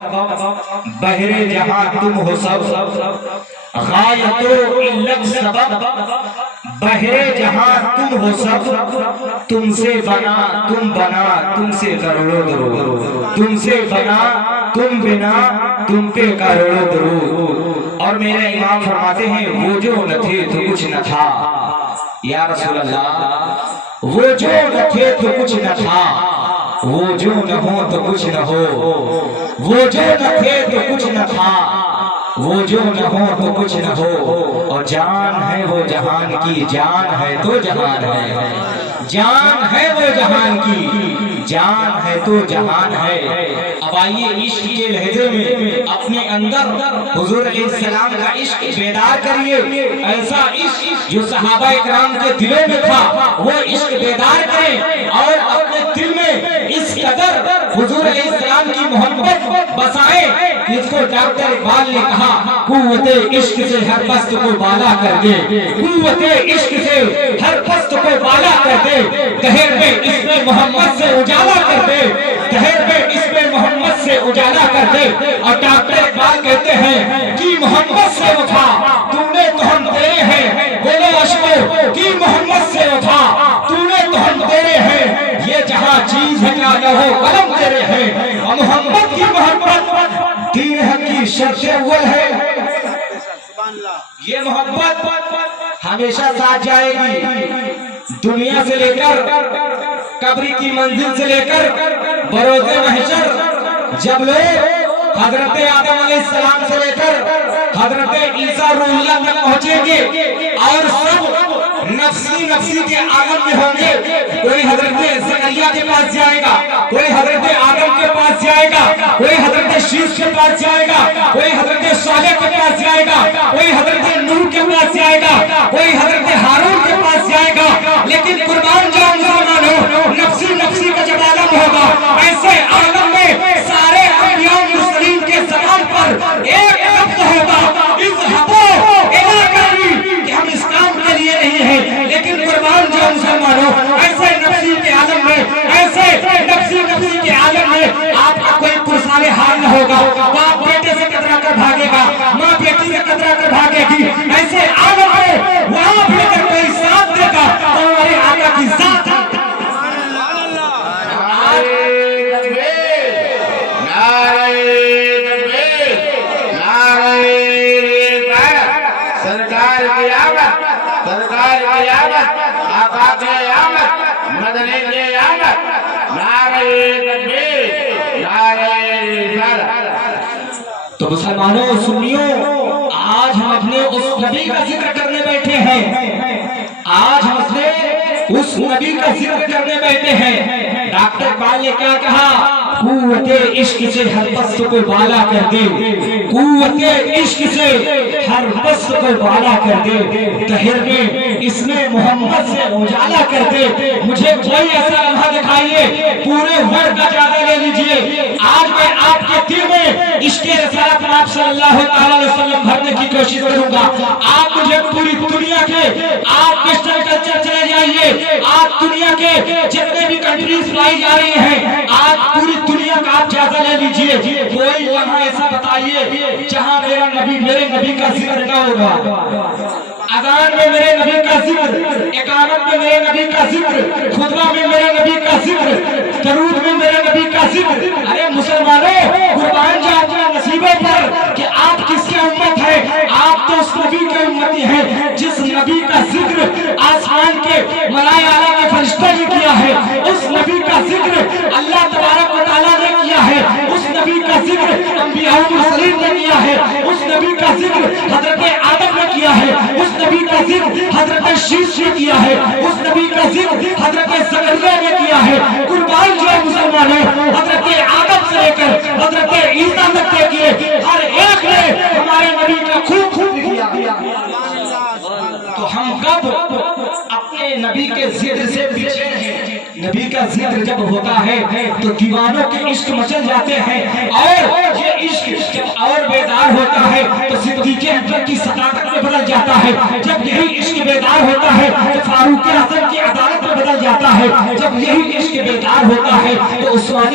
بہرے جہاں تم ہو سب غایت و علت سبب بہرے جہاں تم ہو سب تم سے بنا تم سے کروڑوں درود تم سے بنا تم بنا تم پہ کروڑوں درود۔ اور میرے امام فرماتے ہیں وہ جو نہ تھے تو کچھ نہ تھا یا رسول اللہ، وہ جو نہ تھے تو کچھ نہ تھا، وہ جو نہ ہو تو کچھ نہ ہو، وہ جو نہ تھے تو کچھ نہ تھا، وہ جو نہ ہو تو کچھ نہ ہو، اور جان ہے وہ جہان کی، جان ہے تو جہان ہے، جان ہے وہ جہان کی، جان ہے تو جہان ہے۔ اب آئیے عشق کے لہجے میں اپنے اندر حضور علیہ السلام کا عشق بیدار کریے، ایسا عشق جو صحابہ اکرام کے دلوں میں تھا وہ عشق بیدار کریں، اور اپنے دل میں اس قدر حضور علیہ السلام کی محبت بسائیں جس کو ڈاکٹر اقبال نے کہا قوت عشق سے ہر پست کو بالا کر دے، قوت عشق سے ہر پست کو بالا کر دے، دہر میں اس میں محمد سے اجالا کر دے، دہر میں اس میں محمد سے اجالا کر دے۔ اور ڈاکٹر اقبال کہتے ہیں کہ محمد سے وفا تم نے تو ہم تیرے ہیں، بولو عشقو کہ محمد سے وفا تم نے تو ہم تیرے ہیں، یہ جہاں چیز ہے کیا لہو قلم تیرے ہیں، اور محمد کی محبت دین حق کی شرط اول ہے، یہ محبت ہمیشہ ساتھ جائے گی، دنیا سے لے کر قبری کی منزل سے لے کر بروز محشر، جب لوگ حضرت آدم علیہ السلام سے لے کر حضرت عیسیٰ روح اللہ تک پہنچیں گے اور سب نفسی نفسی کے عالم میں ہوں گے، کوئی حضرت زکریا کے پاس جائے گا، کوئی حضرت آدم کے پاس جائے گا، کوئی حضرت شیش کے پاس جائے گا، کوئی حضرت صالح کے پاس جائے گا، کوئی حضرت نوح کے پاس جائے گا، کوئی حضرت ہارون کے پاس جائے گا، لیکن قربان جاؤ مسلمانوں، نفسی نفسی کا جب عالم ہوگا، ایسے عالم میں سارے انبیاء و مرسلین کے زبان پر ایک لفظ ہوگا اذهبوا الی قومی، کہ ہم اس کام کے لیے نہیں ہیں، لیکن قربان جاؤ مسلمانوں، ایسے نفسی کے عالم میں، ایسے نفسی کے عالم میں آپ کا کوئی پرسان حال نہ ہوگا، باپ بیٹے سے کترا کر بھاگے گا، ماں بیٹی سے کترا کر بھاگے گی، ایسے عالم میں وہاں بھی اگر کوئی ساتھ دے گا تو ہمارے آقا کی ذات ہے۔ تو مسلمانوں سنیوں، آج ہم اپنے اس نبی کا ذکر کرنے بیٹھے ہیں، آج ہم اپنے اس نبی کا ذکر کرنے بیٹھے ہیں۔ ڈاکٹر اقبال نے کیا کہا؟ قوت عشق سے ہر پست کو بالا کر دے، قوت عشق سے ہر پست کو بالا کر دے، دہر میں اس میں محمد سے اجالا کر دے۔ مجھے کوئی ایسا لمحہ دکھائیے، پورے ورد کا جائزہ لے لیجئے، آج میں آپ کے دل میں عشق رسالت آپ صلی اللہ علیہ وسلم بھرنے کی کوشش کروں گا۔ آپ مجھے پوری دنیا کے، آپ ویسٹرن کلچر چلے جائیے، آپ دنیا کے جتنے بھی کنٹریز پائی جا رہی ہیں، آج پوری دنیا کا آپ جائزہ لے لیجئے، کوئی یہاں ایسا بتائیے جہاں میرے نبی کا ذکر نہ ہوگا۔ اذان میں میرے نبی کا ذکر، اقامت میں میرے نبی کا ذکر، خطبہ میں میرے نبی کا ذکر، درود میں میرے نبی کا ذکر۔ ارے مسلمانوں، قربان جاؤ اپنے نصیبوں پر کہ آپ کس کی امت ہے، آپ تو اس نبی کے امتی ہیں جس نبی کا ذکر آسمان کے ملائے اعلیٰ کے فرشتوں نے کیا ہے، اس نبی کا ذکر اللہ تبارک و تعالیٰ نے کیا ہے، اس نبی کا ذکر انبیاء و مرسلین نے کیا ہے، اس نبی کا ذکر حضرت آدم نے کیا ہے، اس نبی کا ذکر حضرت شیش نے کیا ہے، اس نبی کا ذکر حضرت زکریا نے کیا ہے۔ قربان جاؤ مسلمانوں، حضرت آدم سے لے کر حضرت عیسیٰ تک کے کیے ہر ایک نے ہمارے نبی کا خوب کیا۔ تو ہم کب اپنے نبی کے ذکر سے پیچھے ہیں؟ نبی کا ذکر جب ہوتا ہے تو دیوانوں کے عشق مچل جاتے ہیں، اور یہ عشق جب اور بیدار ہوتا ہے تو صدیق اکبر کی صداقت میں بدل جاتا ہے، جب یہی عشق بیدار ہوتا ہے تو فاروق اعظم کی عدالت میں بدل جاتا ہے، جب یہی عشق بیدار ہوتا ہے تو عثمان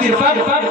53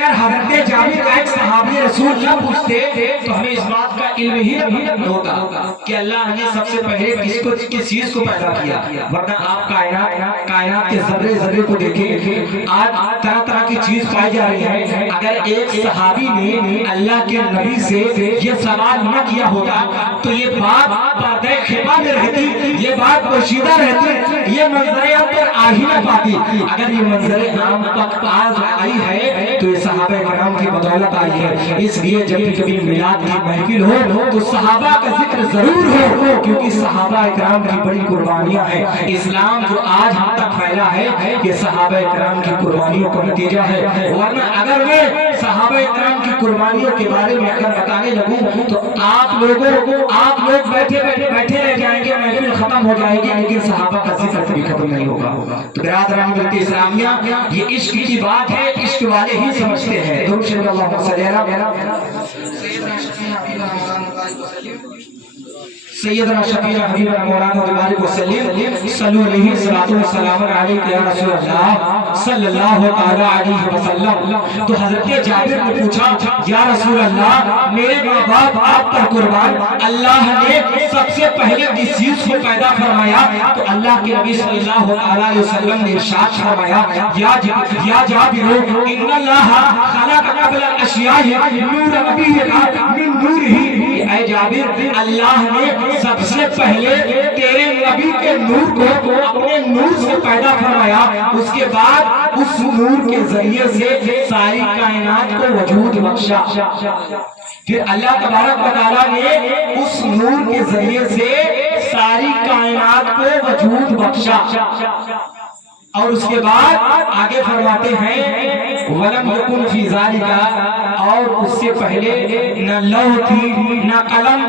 اگر حضرت جابر ایک صحابی رسول نہ پوچھتے تو ہمیں اس بات کا علم ہی نہیں ہوتا کہ اللہ نے سب سے پہلے کس چیز کو پیدا کیا. ورنہ آپ کائنات کے ذرے ذرے کو دیکھیں، آج طرح طرح کی چیز پائی جا رہی ہے. اگر ایک صحابی نے اللہ کے نبی سے یہ سوال نہ کیا ہوتا تو یہ بات پردہ خفا میں رہتی، یہ بات پوشیدہ رہتی، یہ منظر عام پر آ ہی نہ پاتی. اگر یہ منظر عام تک آج آئی ہے تو یہ صحابہ کرام کی بدولت آئی ہے. اس لیے جب بھی کبھی میلاد کی محفل ہو تو صحابہ کا ذکر ضرور ہو، کیونکہ صحابہ کرام کی بڑی قربانیاں ہیں. اسلام جو آج ہم تک پھیلا ہے یہ صحابہ کرام کی قربانیوں کا نتیجہ ہے. ورنہ اگر میں صحابہ کرام کی قربانیوں کے بارے میں اگر بتانے لگوں تو آپ لوگ بیٹھے رہ جائیں گے، محفل ختم ہو جائے گی، لیکن صحابہ کا ذکر کبھی ختم نہیں ہوگا. تو برادران ملت اسلامیہ، یہ عشق کی بات ہے، عشق والے ہی سمجھتے ہیں. درود شریف اللہم صلی سیدنا شفیع حبیبنا مولانا وبارک وسلم صلو علیہ الصلوۃ والسلام علیک یا رسول اللہ صلی اللہ تعالی علیہ وسلم. تو حضرت جابر نے پوچھا یا رسول اللہ میرے ماں باپ آپ پر قربان، اللہ نے سب سے پہلے کس چیز کو پیدا فرمایا؟ تو اللہ کے نبی صلی اللہ علیہ وسلم نے ارشاد فرمایا یا جابر ان اللہ خلق قبل الاشیاء نور نبیہ من نورہ. اے جابر اللہ نے سب سے پہلے تیرے نبی کے نور کو اپنے نور سے پیدا فرمایا، اس کے بعد اس نور کے ذریعے سے ساری کائنات کو وجود بخشا. پھر اللہ تبارک و تعالی نے اس نور کے ذریعے سے ساری کائنات کو وجود بخشا. اور اس کے بعد آگے فرماتے ہیں وَلَمْ يَكُنْ فِي ذَلِكَ، اور اس سے پہلے نہ لوح تھی، نہ قلم،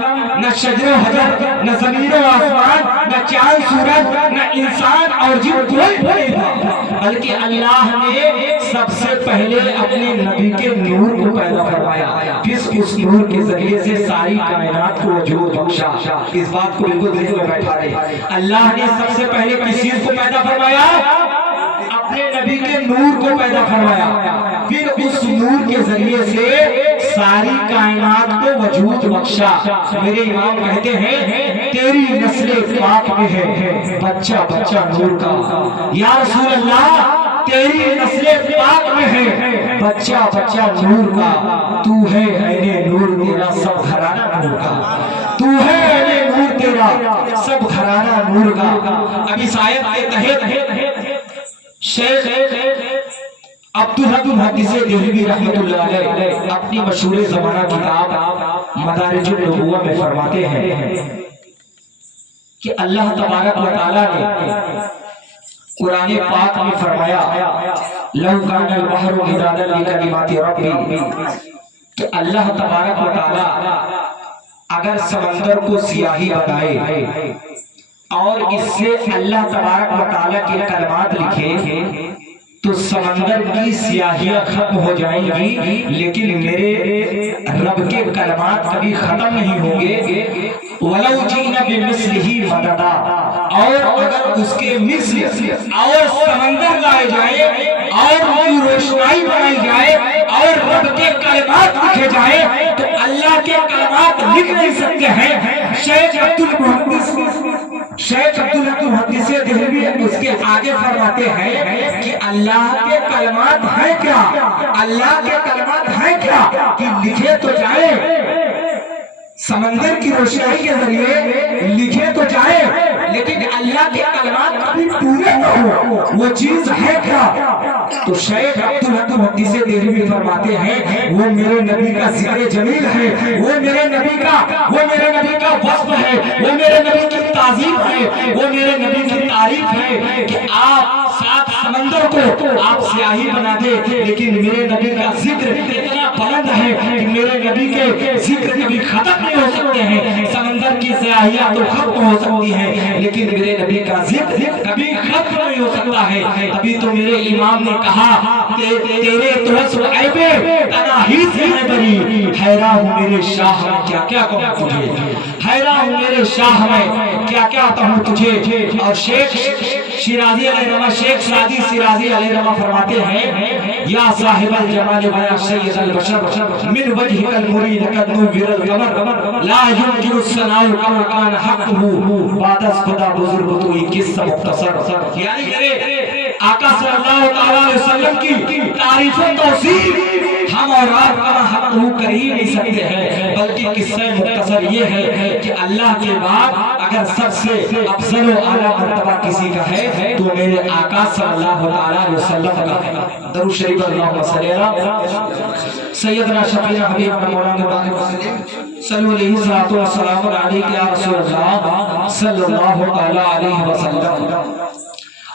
نہ شجر و حجر، نہ زمین و آسمان، نہ چاند سورج، نہ انسان اور جن، کوئی نہیں تھا، بلکہ اللہ نے سب سے پہلے اپنے نبی کے نور کو پیدا فرمایا، پھر اس نور کے ذریعے سے ساری کائنات کو وجود بخشا. اس بات کو بالکل ذہن میں بیٹھا رہے. اللہ نے سب سے پہلے کس چیز کو پیدا فرمایا؟ اپنے نبی کے نور کو پیدا فرمایا، پھر اس نور کے ذریعے سے ساری کائنات کو وجود بخشا. میرے امام کہتے ہیں تیری نسل پاک میں ہے بچہ بچہ نور کا. یا رسول اللہ تیری نسل پاک میں ہے بچہ بچہ نور کا. تو ہے عین نور تیرا سب گھرانہ نور کا. تو ہے عین نور تیرا سب گھرانہ نور کا. ابھی آیت کے تحت شیخ عبدالحق محدث دہلوی رحمۃ اللہ علیہ اپنی مشہور زمانہ کتاب مدارج النبوہ میں فرماتے ہیں کہ اللہ تبارک و تعالی نے قرآن پاک میں فرمایا لو کان البحر مدادا لکلمات ربی، کہ اللہ تبارک و تعالی اگر سمندر کو سیاہی بنائے اور اس سے اللہ تبارک و تعالیٰ کے کلمات لکھے تو سمندر کی سیاہیاں ختم ہو جائیں گی، لیکن میرے رب کے کلمات کبھی ختم نہیں ہوں گے. وَلَوْ جِئْنَا بِمِثْلِهِ مَدَدًا، اور اگر اس کے مثل اور سمندر لائے جائے اور ان کی روشنائی بنائی جائے اور رب کے کلمات لکھے جائے تو اللہ کے کلمات لکھ نہیں سکتے ہیں. شیخ عبدالحق محدث دہلوی اس کے آگے فرماتے ہیں کہ اللہ کے کلمات ہیں کیا؟ اللہ کے کلمات ہیں کیا کہ لکھے تو جائے، سمندر کی روشنائی کے ذریعے لکھے تو جائے، لیکن اللہ کے کلمات کبھی پورے نہ ہو، وہ چیز ہے کیا؟ تو شیخ عبدالحق محدث دہلوی فرماتے ہیں وہ میرے نبی کا ذکر جمیل ہے، وہ میرے نبی کا وصف ہے، وہ میرے نبی کی تعظیم ہے، وہ میرے نبی کی تعریف ہے کہ آپ سات سمندر کو آپ سیاہی بنا دے، لیکن میرے نبی کا ذکر اتنا بلند ہے کہ میرے نبی کے ذکر کبھی ختم نہیں ہو سکتے ہیں. سمندر کی سیاہیاں تو ختم ہو سکتی ہیں لیکن میرے نبی کا ذکر کبھی ختم نہیں ہو سکتا ہے. تبھی تو میرے امام نے کہا کہ تیرے توسل عیبے تناہی سے ہے بری، حیران میرے شاہ کیا کیا کہوں تجھے، حیران ہوں میرے شاہ میں کیا کیا کہوں تجھے. اور شیخ شیرازی علیہ رحمہ، شیخ سعدی شیرازی علیہ رحمہ فرماتے ہیں یا صاحب الجمال ویا سید البشر من وجهك المريد قد نور القمر لا يمكن الثناء كما كان حقه بعد خدا بزرگ تو یہ قصہ مختصر. یعنی میرے آقا صلی اللہ تعالی علیہ وسلم کی تعریف و توصیف ہم اور آپ کما حق کر ہی نہیں سکتے ہیں، بلکہ قصہ مختصر یہ ہے کہ اللہ کے بعد اگر سب سے افضل و اعلیٰ مرتبہ کسی کا ہے تو میرے آقا صلی اللہ علیہ وسلم کا ہے. درود شریف اللہم صلی اللہ سیدنا شفیعنا حبیبنا مولانا باقر وسلم صلو علیہ الصلوۃ والسلام علیک یا رسول اللہ صلی اللہ علیہ وسلم.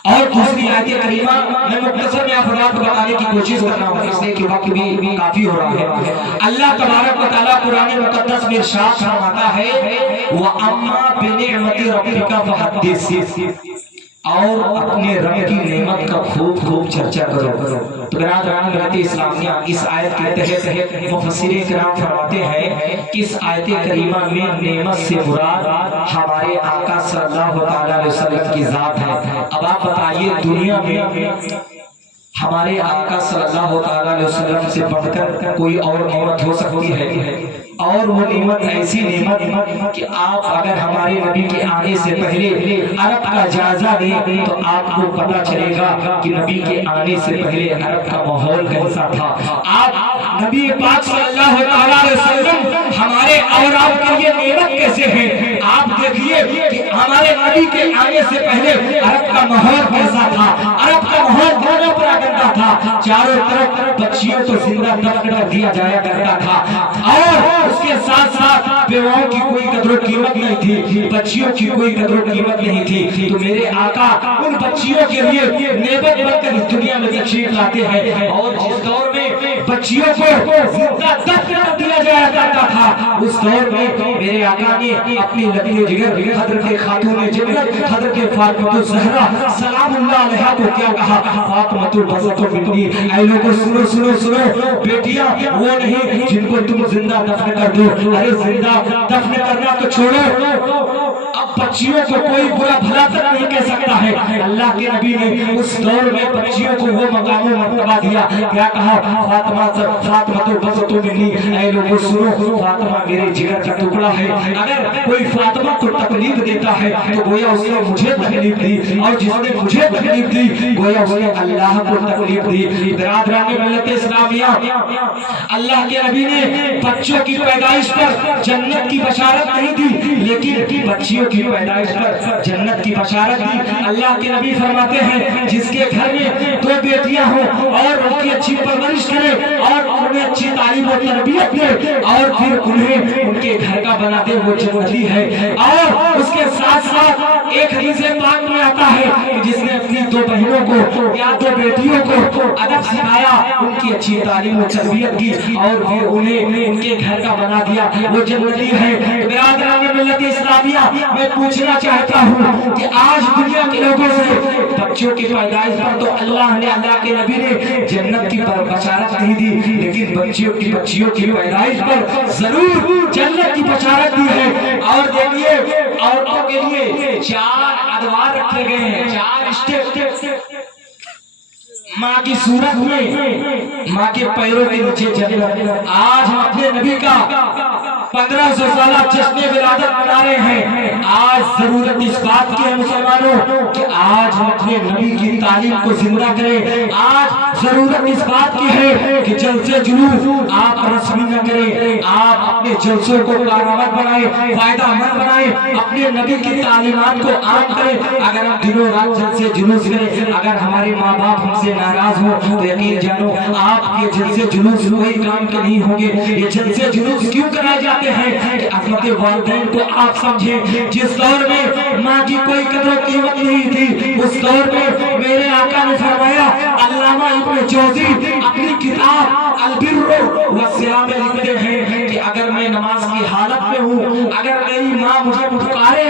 اور دوسری آیت کریمہ میں مختصر میں آپ کو بتانے کی کوشش کر رہا ہوں اس لیے کہ وقت بھی کافی ہو رہا ہے. اللہ تبارک و تعالیٰ قرآن مقدس میں ارشاد فرماتا ہے وَأَمَّا بِنِعْمَتِ رَبِّكَ فَحَدِّثْ، اور اپنے رب کی نعمت کا خوب خوب چرچا کرو. تو برادران ملت اسلامیہ اس آیت کے تحت مفسرین کرام فرماتے ہیں کہ اس آیت کریمہ میں نعمت سے مراد ہمارے آقا صلی اللہ علیہ وسلم کی ذات ہے. اب آپ بتائیے دنیا میں ہمارے آقا صلی اللہ علیہ وسلم سے بڑھ کر کوئی اور نعمت ہو سکتی ہے؟ اور وہ نعمت ایسی نعمت کہ آپ اگر ہمارے نبی کے آنے سے پہلے عرب کا جائزہ لیں تو آپ کو پتہ چلے گا کہ نبی کے آنے سے پہلے عرب کا ماحول کیسا تھا. آپ نبی پاک صلی اللہ علیہ وسلم ہمارے اور آپ کے لیے نعمت کیسے ہیں. آپ دیکھیے کہ ہمارے نبی کے آنے سے پہلے عرب کا ماحول کیسا تھا. عرب کا ماحول دونوں پر گندا تھا، چاروں طرف بچیوں کو زندہ دفن کر دیا جایا کرتا تھا، اور اس کے ساتھ ساتھ بیواؤں کی کوئی قدر و قیمت نہیں تھی، بچیوں کی کوئی قدر و قیمت نہیں تھی. تو میرے آقا ان بچیوں کے لیے نعمت بن کر اس دنیا میں تشریف لاتے ہیں. اور جس دور میں بچیوں کو زندہ دفن کر دیا جایا کرتا تھا اس دور میں میرے آقا نے اپنی لبِ جگر حضرت خاتون جنت حضرت فاطمہ الزہرا سلام اللہ علیہا کو کیا کہا فاطمہ البسط منی. اے لوگوں سنو سنو سنو، بیٹیاں وہ نہیں جن کو تم زندہ دفن کر دو. ارے زندہ دفن کرنا تو چھوڑو، اب بچیوں کو کوئی برا بھلا تک نہیں کہہ سکتا ہے. اللہ کے نبی نے اس دور میں بچیوں کو وہ مقام و مرتبہ دیا. کیا کہا فاطمہ البسط منی. اے لوگوں سنو، فاطمہ میرے جگر کا ٹکڑا ہے. اگر کوئی فاطمہ کو تکلیف دیتا ہے تو گویا اس نے مجھے تکلیف دی، اور جس نے مجھے تکلیف دی گویا اس نے اللہ کو تکلیف دی. برادران ملت اسلامیہ، اللہ کے نبی نے بچوں کی پیدائش پر جنت کی بشارت نہیں دی لیکن بچیوں کی پیدائش پر جنت کی بشارت دی. اللہ کے نبی فرماتے ہیں جس کے گھر میں دو بیٹیاں ہوں اور ان کی اچھی پرورش کرے اور انہیں اچھی تعلیم و تربیت دے اور پھر انہیں ان کے گھر کا بنا دے وہ جنتی ہے. اور اس کے ساتھ ساتھ ایک حدیث پاک میں آتا ہے کہ جس نے اپنی دو بہنوں کو یا دو بیٹیوں کو ادب سکھایا، ان کی اچھی تعلیم و تربیت کی اور پھر انہیں ان کے گھر کا بنا دیا وہ جنتی ہے. برادران ملت اسلامیہ، میں پوچھنا چاہتا ہوں کہ آج دنیا کے لوگوں سے بچوں کی پیدائش پر تو اللہ کے نبی نے جنت کی بشارت نہیں دی لیکن بچیوں کی پیدائش پر ضرور جنت کی بشارت دی ہے. اور دیکھیے عورتوں کے لیے 4 ادوار رکھے گئے ہیں، 4 اسٹیپ. ماں کی صورت میں ماں کے پیروں کے نیچے جنت. آج ہم اپنے نبی کا 1500 سالہ جشن ولادت منا رہے ہیں. آج ضرورت اس بات کی ہے مسلمانوں کہ آج ہم اپنے نبی کی تعلیم کو زندہ کریں. آج ضرورت اس بات کی ہے کہ جلسے جلوس آپ رسمی نہ کریں، آپ اپنے جلسوں کو کارآمد بنائیں، فائدہ مند بنائیں، اپنے نبی کی تعلیمات کو عام کریں. اگر ہم دنوں رات جلسے جلوس کریں، اگر ہمارے ماں باپ ہم سے ناراض ہو تو یقین جانو آپ یہ جلسے جلوس کوئی کام کے نہیں ہوں گے. یہ جلسے جلوس کیوں کرائے جاتے ہیں کہ عظمت والدین کو آپ سمجھیں. جس دور میں ماں کی کوئی قدر و قیمت نہیں تھی اس دور میں میرے آقا نے فرمایا، علامہ ابن جوزی اپنی کتاب البر والصلہ میں لکھتے ہیں کہ اگر میں نماز کی حالت میں ہوں، اگر میری ماں مجھے پکارے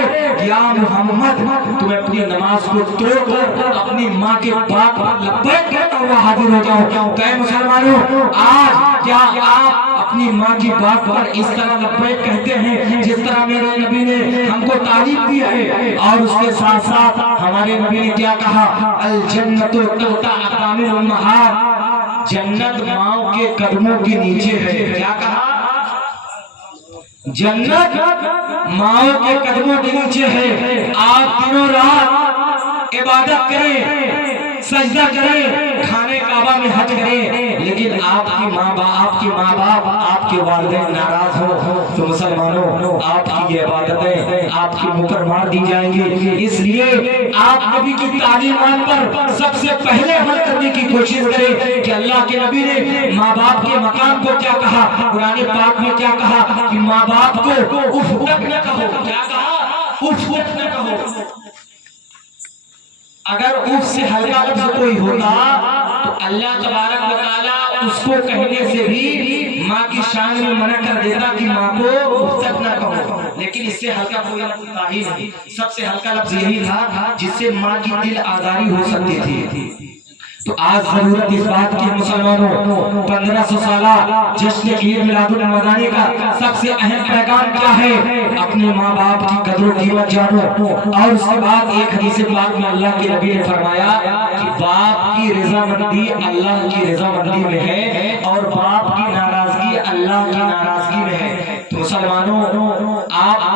یا محمد تو میں اپنی نماز کو توڑ کر اپنی ماں کے پاک لبیک کہتا ہوا حاضر ہو جاؤں. کہ مسلمانوں آج کیا آپ اپنی ماں کی بات پر اس طرح لبیک کہتے ہیں جس طرح میرے نبی نے ہم کو تعلیم دی ہے. اور اس کے ساتھ ساتھ ہمارے نبی نے کیا کہا؟ الجنت تحت اقدام الامہات، جنت ماں کے قدموں کے نیچے ہے. کیا کہا؟ جنت ماں کے قدموں کے نیچے ہے. آپ دنوں رات عبادت کریں، سجدہ کریں، کھانے کعبہ میں حج کریں، لیکن آپ کے ماں باپ آپ کے والدین ناراض ہو تو مسلمانوں آپ کی یہ عبادتیں آپ کی منکر مار دی جائیں گی. اس لیے آپ نبی کی تعلیمات پر سب سے پہلے عمل کرنے کی کوشش کریں کہ اللہ کے نبی نے ماں باپ کے مقام کو کیا کہا. قرآن پاک میں کیا کہا کہ ماں باپ کو اف تک نہ کہو. کیا کہا؟ اف تک نہ کہو. اگر اف سے ہلکا لفظ کوئی ہوتا تو اللہ تبارک و تعالی اس کو کہنے سے بھی ماں کی شان میں منع کر دیتا کہ ماں کو اف تک نہ کہو، لیکن اس سے ہلکا کوئی لفظ تھا ہی نہیں. سب سے ہلکا لفظ یہی تھا جس سے ماں کی دل آزاری ہو سکتی تھی. تو آج ضرورت اس بات کی مسلمانوں 1500 سالہ جشن عید میلاد النبی کا سب سے اہم پیغام کیا ہے؟ اپنے ماں باپ کی قدر و قیمت جانو. اور اس کے بعد ایک حدیث پاک میں اللہ کے نبی نے فرمایا کہ باپ کی رضامندی اللہ کی رضامندی میں ہے اور باپ کی ناراضگی اللہ کی ناراضگی میں ہے. تو مسلمانوں آپ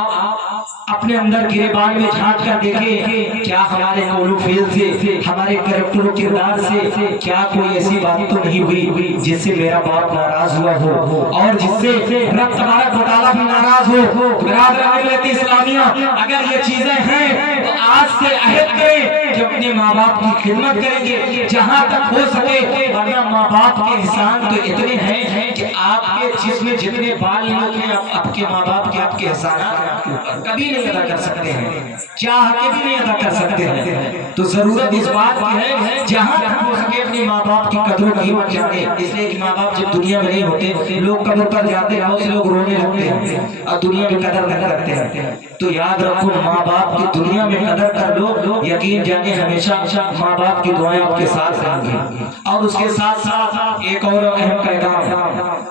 اپنے اندر گریبان میں جھانک کر دیکھیں کیا ہمارے قول و فعل سے، ہمارے کریکٹر و کردار سے کیا کوئی ایسی بات تو نہیں ہوئی جس سے میرا باپ ناراض ہوا ہو اور جس سے رب تبارک و تعالیٰ بھی ناراض ہو. برادران ملت اسلامیہ، اگر یہ چیزیں ہیں تو آج سے عہد کریں کہ اپنے ماں باپ کی خدمت کریں گے جہاں تک ہو سکے. ورنہ ماں باپ کے احسان تو اتنے ہیں کہ آپ کے جسم میں جتنے بال ہیں آپ کے ماں باپ کے آپ کے احسانات آپ کے اوپر کبھی نہیں ادا کر سکتے ہیں، چاہ کے بھی نہیں ادا کر سکتے ہیں. تو ضرورت اس بات کی ہے جہاں تک ہو سکے اپنے ماں باپ کی قدر و قیمت جانے. اس لیے کہ ماں باپ جب دنیا میں نہیں ہوتے لوگ قبر پر جاتے ہیں، بہت سے لوگ رونے لگتے ہیں اور دنیا میں قدر نہ کرتے ہیں. تو یاد رکھو ماں باپ کی دنیا میں قدر کر لو، یقین جانے ہمیشہ ماں باپ کی دعائیں آپ کے ساتھ رہیں گی. اور اس کے ساتھ ساتھ ایک اور اہم پیغام،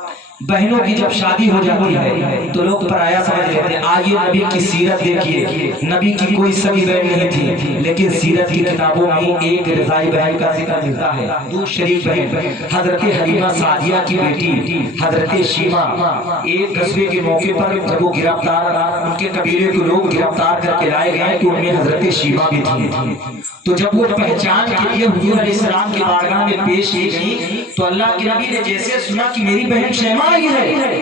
بہنوں کی جب شادی ہو جاتی ہے تو لوگ پرایا سمجھ لیتے ہیں. آئیے نبی کی سیرت دیکھیے. نبی کی کوئی سگی بہن نہیں تھی، لیکن سیرت کی کتابوں میں ایک رضائی بہن کا ذکر ملتا ہے. دو شریف بہن حضرت حلیمہ سعدیہ کی بیٹی حضرت شیمہ. ایک غزوے کے موقع پر جب وہ گرفتار، ان کے قبیلے کے لوگ گرفتار کر کے لائے گئے تو ان میں حضرت شیمہ بھی تھی. تو جب وہ پہچان کے لیے حضور علیہ السلام کی بارگاہ میں پیش کی گئی تو اللہ کے نبی نے جیسے سنا کہ میری بہن شیمہ آئی ہے،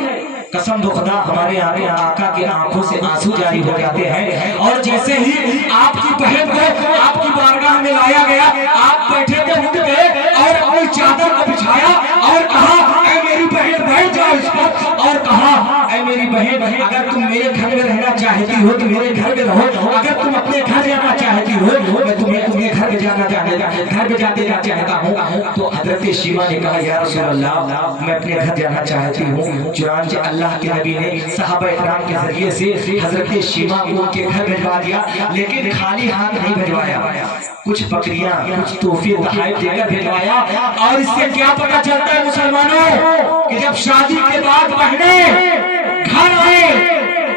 قسم خدا ہمارے آقا کے آنکھوں سے آنسو جاری ہو جاتے ہیں. اور جیسے ہی آپ کی بہن کو آپ کی بارگاہ میں لایا گیا، آپ بیٹھے تھے اٹھ گئے اور اپنی چادر کو بچھایا اور کہا اے میری بہن بیٹھ جاؤ اس پر، اور کہا اے میری بہن اگر تم میرے گھر میں رہنا چاہتی ہو تو میرے گھر میں رہو، اگر تم اپنے گھر جانا چاہتی ہو میں تمہیں گھر میں جانا چاہتا ہوں. تو حضرت شیمہ نے کہا یا رسول اللہ میں اپنے گھر جانا چاہتی ہوں. چنانچہ اللہ کے نبی نے صحابہ اکرام کے ذریعے سے حضرت شیمہ کو ان کے گھر بھجوا دیا، لیکن خالی ہاتھ نہیں بھجوایا، کچھ بکریاں کچھ تحفے تحائف دے کر بھجوایا. اور اس سے کیا پتہ چلتا ہے مسلمانوں کہ جب شادی کے بعد بہنیں گھر آئے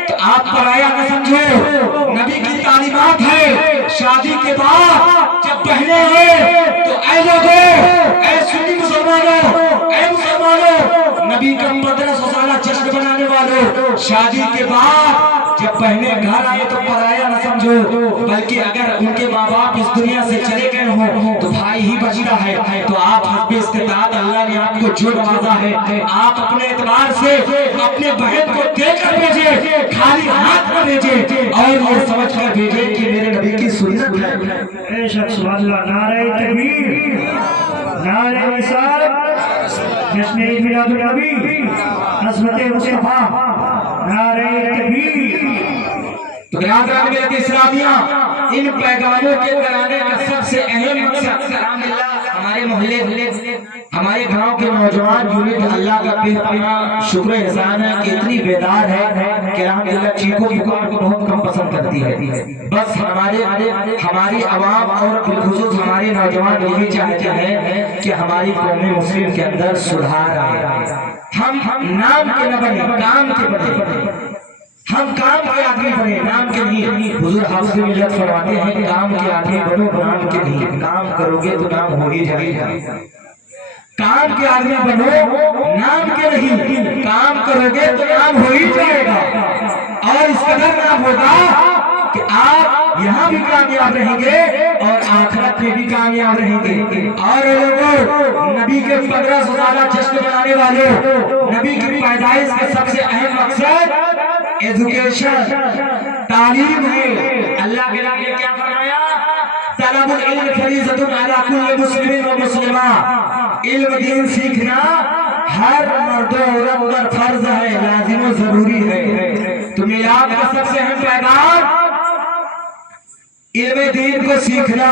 تو آپ پرایا نہ سمجھو. نبی کی تعلیمات ہے شادی کے بعد جب بہنیں آئے تو اے لوگوں، اے سنی مسلمانوں، اے مسلمانوں، نبی کا 1500 سالہ جشن بنانے والوں، شادی کے بعد جب بہنیں گھر آئے تو پرایا نہ سمجھو، بلکہ اگر ان کے ماں باپ اس دنیا سے چلے گئے ہوں تو بھائی ہی بچتا ہے. تو آپ حسب استطاعت اللہ نے آپ کو جو نوازا ہے آپ اپنے اعتبار سے اپنے بہن کو دے کر بھیجے، خالی ہاتھ نہ بھیجے اور یہ سمجھ کر بھیجے کہ میرے نبی کی سنت ہے. اے شخص اللہ، نعرہ تکبیر، نعرہ رسالت، جشن عید میلاد النبی، عظمت مصطفیٰ، نعرہ تکبیر. برادران ملت اسلامیہ، ان پیغاموں کے کرانے کا سب سے اہم مقصد کرام اللہ ہمارے محلے ہمارے گاؤں کے نوجوان یونٹ اللہ کا بے پناہ شکر احسان ہے کہ اتنی بیدار ہے کہ رحمت اللہ چیخوں کی قوم کو بہت کم پسند کرتی ہے. بس ہماری عوام اور بالخصوص ہمارے نوجوان یہی چاہتے ہیں کہ ہماری قوم مسلم کے اندر سدھار آئے. ہم نام کے نہ بنے، کام کے بنے، ہم کام کے آدمی بنے، نام کے نہیں۔ حضور حافظ ملت فرماتے ہیں کام کے آدمی بنو، نام کے نہیں۔ کام کرو گے تو نام ہو ہی جائے گا۔ کام کے آدمی بنو، نام کے نہیں۔ کام کرو گے تو نام ہو ہی جائے گا، اور اس قدر نام ہوگا کہ آپ یہاں بھی کامیاب رہیں گے اور آخرت میں بھی کامیاب رہیں گے۔ اور لوگوں، نبی کے 1500 سالہ جشن منانے والوں، نبی کی پیدائش کا سب سے اہم مقصد ایجوکیشن، تعلیم ہے۔ اللہ کے نبی نے کیا فرمایا؟ طلب العلم فریضۃ علی کل مسلم و مسلمہ، علم دین سیکھنا ہر مرد و عورت پر فرض ہے، لازم و ضروری ہے۔ تو میلاد کا سب سے اہم پیغام علم دین کو سیکھنا،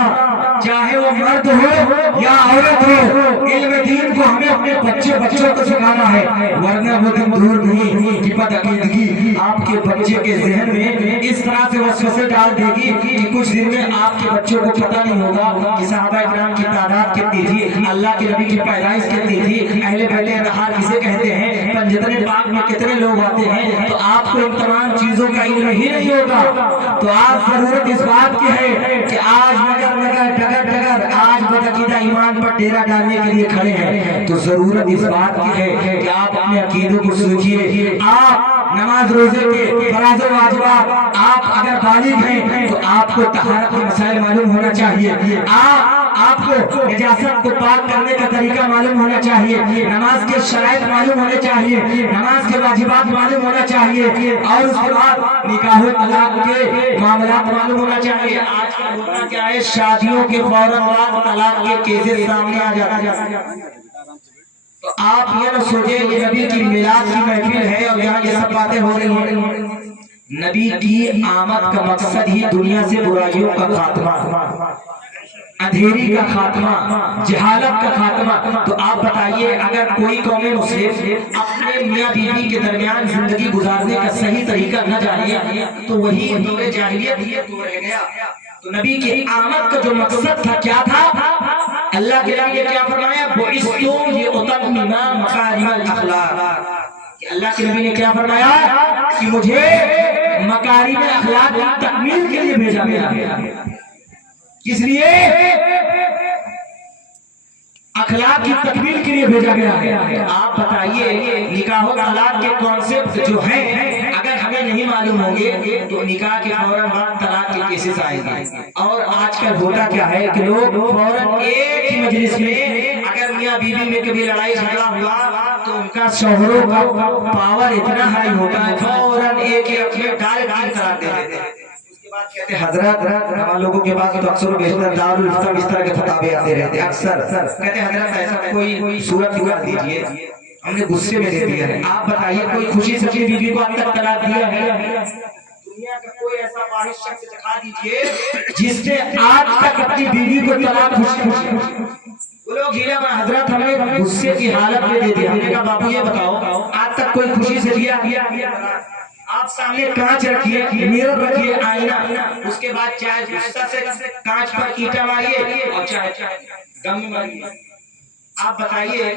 چاہے وہ مرد ہو یا عورت ہو۔ علم دین کو ہمیں اپنے بچوں کو سکھانا ہے، ورنہ وہ دن دور نہیں کہ بدعقیدگی آپ کے بچے کے ذہن میں اس طرح سے وسوسے ڈال دے گی کہ کچھ دن میں آپ کے بچوں کو پتہ نہیں ہوگا کہ صحابہ کرام کی تعداد کتنی تھی، اللہ کے نبی کی پیدائش کتنی تھی، اہل بیت اطہار کسے کہتے ہیں، پنجتن پاک میں کتنے لوگ آتے ہیں۔ تو آپ کو ان تمام چیزوں کا علم ہی نہیں ہوگا۔ تو آج ضرورت اس بات کی ہے کہ آج نگر نگر ڈگر ڈگر آج بدعقیدہ ایمان پر ڈیرا ڈالنے کے لیے کھڑے ہیں۔ تو ضرورت اس بات کی ہے کہ آپ اپنے عقیدوں کو سوچئے۔ آپ نماز روزے کے فرائض و واجبات، آپ اگر بالغ ہیں تو آپ کو طہارت کے مسائل معلوم ہونا چاہیے، آپ کو نجاست کو پاک کرنے کا طریقہ معلوم ہونا چاہیے، نماز کے شرائط معلوم ہونے چاہیے، نماز کے واجبات معلوم ہونا چاہیے، اور اس کے بعد نکاح و طلاق کے معاملات معلوم ہونا چاہیے۔ آج کا ہونا کیا ہے، شادیوں کے فوراً بعد طلاق کے کیسز سامنے آ جاتے ہیں۔ تو آپ یہ نہ سوچیں یہ نبی کی میلاد کی محفل ہے اور یہاں یہ سب باتیں ہو رہی ہیں۔ نبی کی آمد کا مقصد ہی دنیا سے برائیوں کا خاتمہ، اندھیری کا خاتمہ، جہالت کا خاتمہ۔ تو آپ بتائیے اگر کوئی قوم مسلم اپنے میاں بیوی کے درمیان زندگی گزارنے کا صحیح طریقہ نہ جانے تو وہی دور جاہلیت رہ گیا۔ تو نبی کی آمد کا جو مقصد تھا کیا تھا؟ اللہ کے نبی نے کیا فرمایا؟ بعثت لأتمم مکارم الاخلاق۔ اللہ کے نبی نے کیا فرمایا کہ مجھے مکارم اخلاق کی تکمیل کے لیے بھیجا گیا ہے۔ کس لیے؟ اخلاق کی تکمیل کے لیے بھیجا گیا ہے۔ آپ بتائیے نکاح و طلاق کے کانسیپٹ جو ہیں اگر ہمیں نہیں معلوم ہوں گے تو نکاح کے فوراً بعد طلاق کے کیسز آئیں گے۔ اور آج کل ہوتا کیا ہے کہ لوگ فوراً ایک ہی مجلس میں اگر میاں بیوی میں کبھی لڑائی جھگڑا ہوا تو ان کا شوہروں کا پاور اتنا ہائی ہوتا ہے فوراً ایک ہی اپنے ڈائریکٹ طلاق دے دیتے ہیں۔ کہتے ہیں حضرت ہم لوگوں کے پاس تو اکثر و بیشتر دارالفتہ اس طرح کے خطابے آتے رہتے ہیں۔ اکثر کہتے ہیں حضرت ایسا کوئی صورت دکھا دیجئے، ہم نے غصے میں دے دیا ہے۔ آپ بتائیے کوئی خوشی سے اپنی بیوی کو اب تک طلاق دیا ہے؟ دنیا کا کوئی ایسا فاحش شخص دکھا دیجئے جس نے آج تک اپنی بیوی کو طلاق خوشی وہ لوگ ہیلا میں حضرت ہمیں غصے کی حالت میں دے دیا۔ ہم نے کہا باپو یہ بتاؤ آج تک کوئی خوشی سے دیا؟ آپ سامنے کانچ رکھیے، میرر رکھیے، آئینہ، اس کے بعد چاہے غصہ سے کانچ پر اینٹا ماریے اور چاہے غم میں ماریے، آپ بتائیے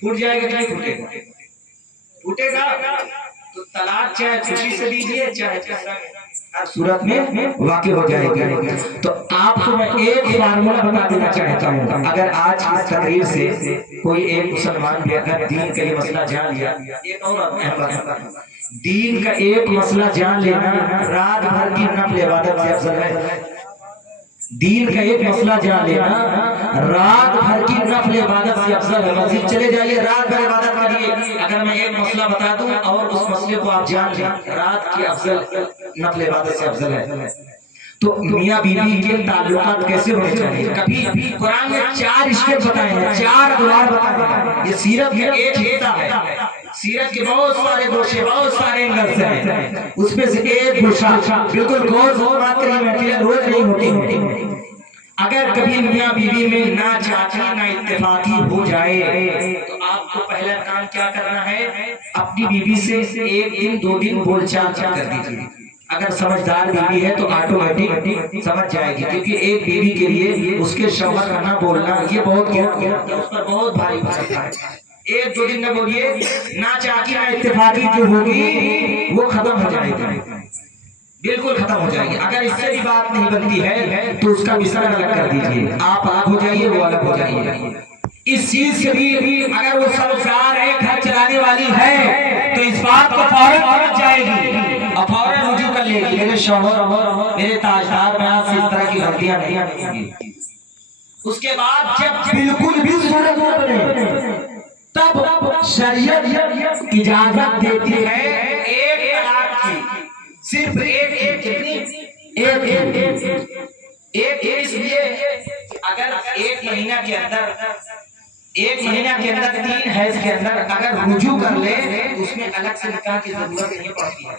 پھوٹ جائے گا کہ نہیں پھوٹے گا؟ پھوٹے گا۔ تو طلاق چاہے خوشی سے دیجیے چاہے ہر صورت میں واقع ہو جائے گا۔ تو آپ کو میں ایک فارمولا بتا دینا چاہتا ہوں، اگر آج کی اس تقریر سے کوئی ایک مسلمان بھی اگر دین کا یہ مسئلہ جان لیا، ایک اور اہم بات، دین کا ایک مسئلہ جان لینا رات بھر کی نفل عبادت سے افضل ہے۔ دین کا ایک مسئلہ جان لینا رات بھر کی نفل عبادت سے افضل ہے۔ مسجد چلے جائیے رات بھر عبادت کریے، اگر میں ایک مسئلہ بتا دوں اور اس مسئلے کو آپ جان لیں رات کی افضل نفل عبادت سے افضل ہے۔ تو میاں بیوی کے تعلقات کیسے ہونے چاہیے؟ کبھی قرآن نے 4 اسٹیپ بتائے ہیں، 4 ادوار بتائے ہیں۔ یہ سیرت کا ایک حصہ ہے، سیرت کے بہت سارے گوشے بہت سارے اینگلز ہیں، اس میں سے ایک گوشہ بالکل غور بات کری محفلیں روز نہیں ہوتی ہیں۔ اگر کبھی میاں بیوی میں نہ چاچی نہ اتفاقی ہو جائے تو آپ کو پہلا کام کیا کرنا ہے؟ اپنی بیوی سے 1 دن 2 دن بول چال کر دیجیے۔ اگر سمجھدار بیوی ہے تو آٹومیٹک سمجھ جائے گی، کیونکہ ایک بیوی کے لیے اس کے شوہر کا نہ بولنا یہ بہت اس پر بہت بھاری ہے۔ ایک دو دن نہ بولیے، نہ چاکی نہ اتفاقی جو ہوگی وہ ختم ہو جائے گی، بالکل ختم ہو جائے گی۔ اگر اس سے بھی بات نہیں بنتی ہے تو اس کا بستر الگ کر دیجئے، آپ الگ ہو جائیے، وہ الگ ہو جائیے۔ اس چیز سے بھی اگر وہ سروکار ہے، گھر چلانے والی ہے، تو اس بات کو فوراً سمجھ جائے گی اور فوراً رجوع کر لے گی، میرے شوہر میرے تاجدار میں آپ سے اس طرح کی غلطیاں نہیں ہوں گی۔ اس کے بعد جب بالکل بھی صورت نہ بنے تب شریعت اجازت دیتی ہے ایک طلاق کی، صرف ایک اس لیے اگر ایک مہینہ کے اندر 3 حیض کے اندر اگر رجوع کر لے تو اس میں الگ سے نکاح کی ضرورت نہیں پڑتی ہے۔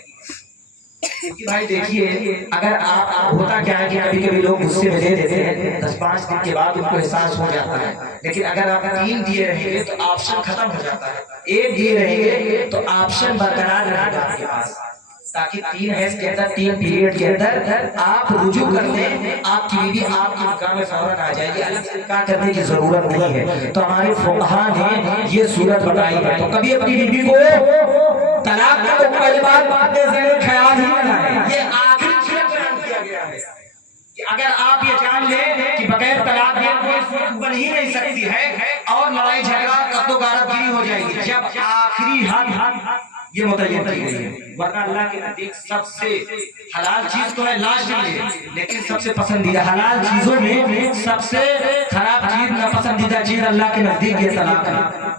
کیونکہ بھائی دیکھیے، اگر آپ ہوتا کیا ہے کہ کبھی کبھی لوگ غصے میں دے دیتے ہیں، 10-5 دن کے بعد ان کو احساس ہو جاتا ہے، لیکن اگر آپ 3 دیے رہیں گے تو آپشن ختم ہو جاتا ہے، 1 دیے رہیں گے تو آپشن برقرار رہے گا آپ کے پاس، تاکہ 3 حیض کے اندر 3 پیریڈ کے اندر آپ رجوع کر لیں، آپ کی بیوی آپ کی نکاح میں فوراً آ جائے گی، الگ سے نکاح کرنے کی ضرورت نہیں ہے۔ تو ہمارے فقہاء نے یہ صورت بتائی ہے، تو کبھی اپنی بیوی کو طلاق کا پہلے بات اپنے ذہن خیال ہی بنائے، یہ آخری چیز بیان کیا گیا ہے کہ اگر آپ یہ جان لیں کہ بغیر طلاق کے کوئی صورت بن ہی نہیں سکتی ہے اور لڑائی جھگڑا قتل و غارت گیری ہو جائے گی، جب آخری حد یہ متعین کی گئی ہے۔ ورنہ اللہ کے نزدیک سب سے حلال چیز تو ہے لاشٹ میں، لیکن سب سے پسندیدہ حلال چیزوں میں سب سے خراب چیز، ناپسندیدہ چیز اللہ کے نزدیک یہ طلاق ہے،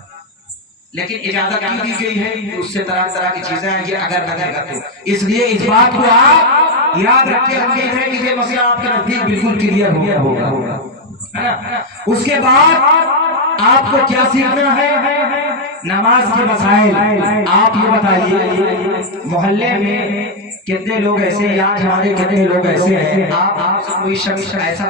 لیکن اجازت کیوں دی گئی ہے؟ اس سے طرح طرح کی چیزیں ہیں، یہ اگر لگے گا تو اس لیے اس بات کو آپ یاد رکھیں، امید ہے کہ یہ مسئلہ آپ کے نزدیک بالکل کلیئر ہو گیا ہوگا۔ اس کے بعد آپ کو کیا سیکھنا ہے؟ نماز کے مسائل۔ آپ یہ بتائیے محلے میں کتنے لوگ ایسے ہیں، آج ہمارے کتنے لوگ ایسے ہیں، آپ سے کوئی شخص ایسا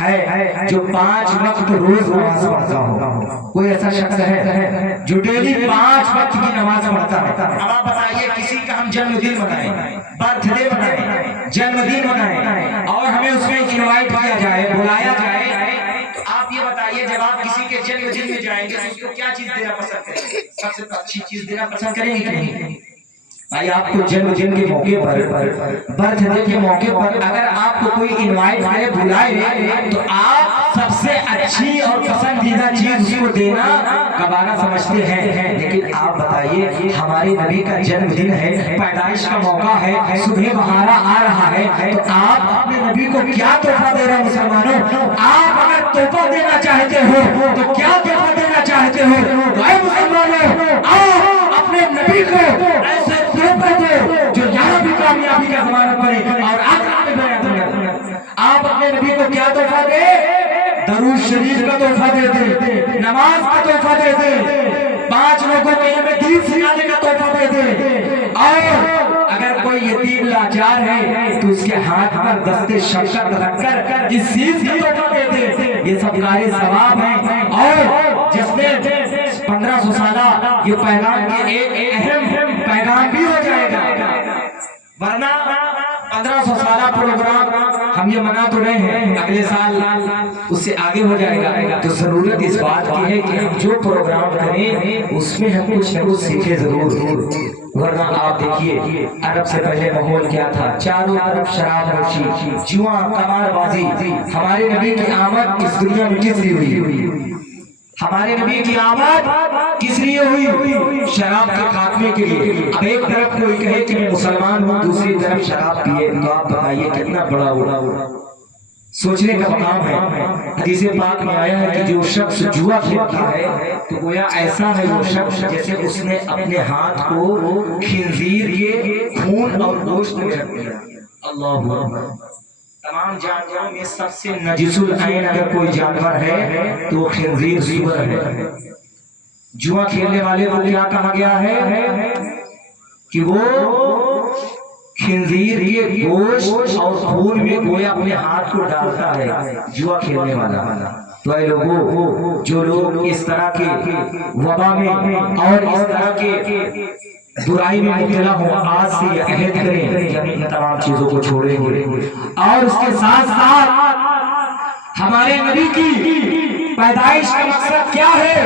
ہے جو 5 وقت روز نماز پڑھتا ہو؟ کوئی ایسا شخص ہے جو ڈیلی 5 وقت کی نماز پڑھتا ہے؟ اب آپ بتائیے، کسی کا ہم جنم دن منائیں، برتھ ڈے منائیں، جنم دن منائیں اور ہمیں اس میں انوائٹ کیا جائے، بلایا جائے، تو آپ یہ بتائیے جب آپ کسی کے جنم دن میں جائیں گے تو اس کو کیا چیز دینا پسند کریں گے؟ سب سے اچھی چیز دینا پسند کریں گے کہ نہیں؟ بھائی آپ کو جنم دن کے موقع پر، برتھ ڈے کے موقع پر اگر آپ کو کوئی انوائٹ کرے، بلائے، تو آپ سب سے اچھی اور پسندیدہ چیز اس کو دینا گوارا سمجھتے ہیں، لیکن آپ بتائیے ہمارے نبی کا جنم دن ہے، پیدائش کا موقع ہے، صبح بہارا آ رہا ہے، تو آپ اپنے نبی کو کیا تحفہ دے رہے ہیں؟ مسلمانوں، آپ اگر تحفہ دینا چاہتے ہو تو کیا تحفہ دینا چاہتے ہو؟ اے مسلمانوں، آپ اپنے نبی کو ایسے تحفہ دو جو یہاں بھی کامیابی کا ضمانت بنے اور آخرت میں بیان کرے۔ آپ اپنے نبی کو کیا تحفہ دے؟ درود شریف کا تحفہ دے دے، نماز کا تحفہ دے دے، 5 لوگوں کے میں دین سکھانے کا تحفہ دے دے، اور اگر کوئی یتیم لاچار ہے تو اس کے ہاتھ پر دستے شفقت رکھ کر اس چیز کا تحفہ دے دے، یہ سب کار ثواب ہیں۔ اور جس نے 1500 سالہ یہ پیغام کی ایک اہم پیغام بھی ہو جائے گا، ورنہ 1500 سالہ پروگرام ہم یہ منا تو رہے ہیں، اگلے سال اس سے آگے ہو جائے گا، تو ضرورت اس بات کی ہے کہ ہم جو پروگرام کریں اس میں ہم کچھ نہ کچھ سیکھیں ضرور۔ ورنہ آپ دیکھیے عرب سے پہلے ماحول کیا تھا، چاروں طرف شراب نوشی، جوا، قمار بازی۔ ہمارے نبی کی آمد اس دنیا میں کس لیے ہوئی؟ ہمارے نبی کی آمد کس لیے ہوئی؟ شراب کے خاتمے کے لیے۔ اب ایک طرف کوئی کہے کہ میں مسلمان ہوں، دوسری طرف شراب پیے، تو آپ بتائیے کتنا بڑا ہوا؟ سوچنے کا مقام ہے۔ حدیث پاک میں آیا ہے کہ جو شخص جوا کھیلتا ہے تو گویا ایسا ہے وہ شخص جیسے اس نے اپنے ہاتھ کو خنزیر کے خون اور گوشت میں رکھ دیا۔ اللہ اکبر۔ تمام جانوروں میں سب سے نجس العین اگر کوئی جانور ہے تو وہ خنزیر سور ہے۔ جوا کھیلنے والے کو کیا کہا گیا ہے کہ وہ خنزیر کے گوشت اور خون میں گویا اپنے ہاتھ کو ڈالتا ہے جوا کھیلنے والا۔ تو اے لوگوں، جو لوگ اس طرح کے وبا میں اور اس طرح کے برائی میں مبتلا ہو، آج سے یہ عہد کریں کہ ہم ان تمام چیزوں کو چھوڑیں گے، اور اس کے ساتھ ساتھ ہمارے نبی کی پیدائش کا مقصد کیا ہے؟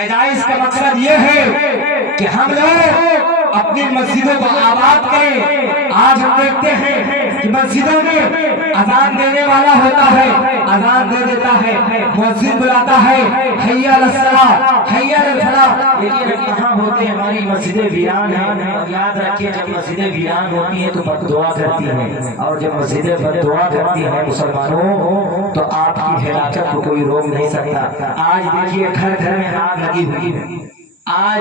پیدائش کا مقصد یہ ہے کہ ہم لوگ اپنی مسجدوں کو آباد کریں۔ آج ہم دیکھتے ہیں کہ مسجدوں میں اذان دینے والا ہوتا ہے، اذان دے دیتا ہے، مؤذن بلاتا ہے حی علی الصلاۃ حی علی الفلاح، لیکن ہم کہاں ہوتے ہیں؟ ہماری مسجدیں ویران ہیں۔ اور یاد رکھیے جب مسجدیں ویران ہوتی ہیں تو بد دعا کرتی ہیں، اور جب مسجدیں بد دعا کرتی ہیں مسلمانوں تو آپ کی ہلاکت کو کوئی روک نہیں سکتا۔ آج دیکھیے گھر گھر میں آگ لگی ہوئی ہے، آج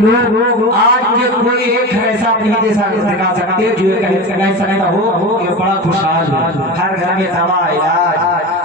لوگ آج مجھے کوئی ایک گھر ایسا نہیں دکھا سکتے جو ایسا ہو کہ بڑا خوشحال ہو۔ ہر گھر میں دوا علاج،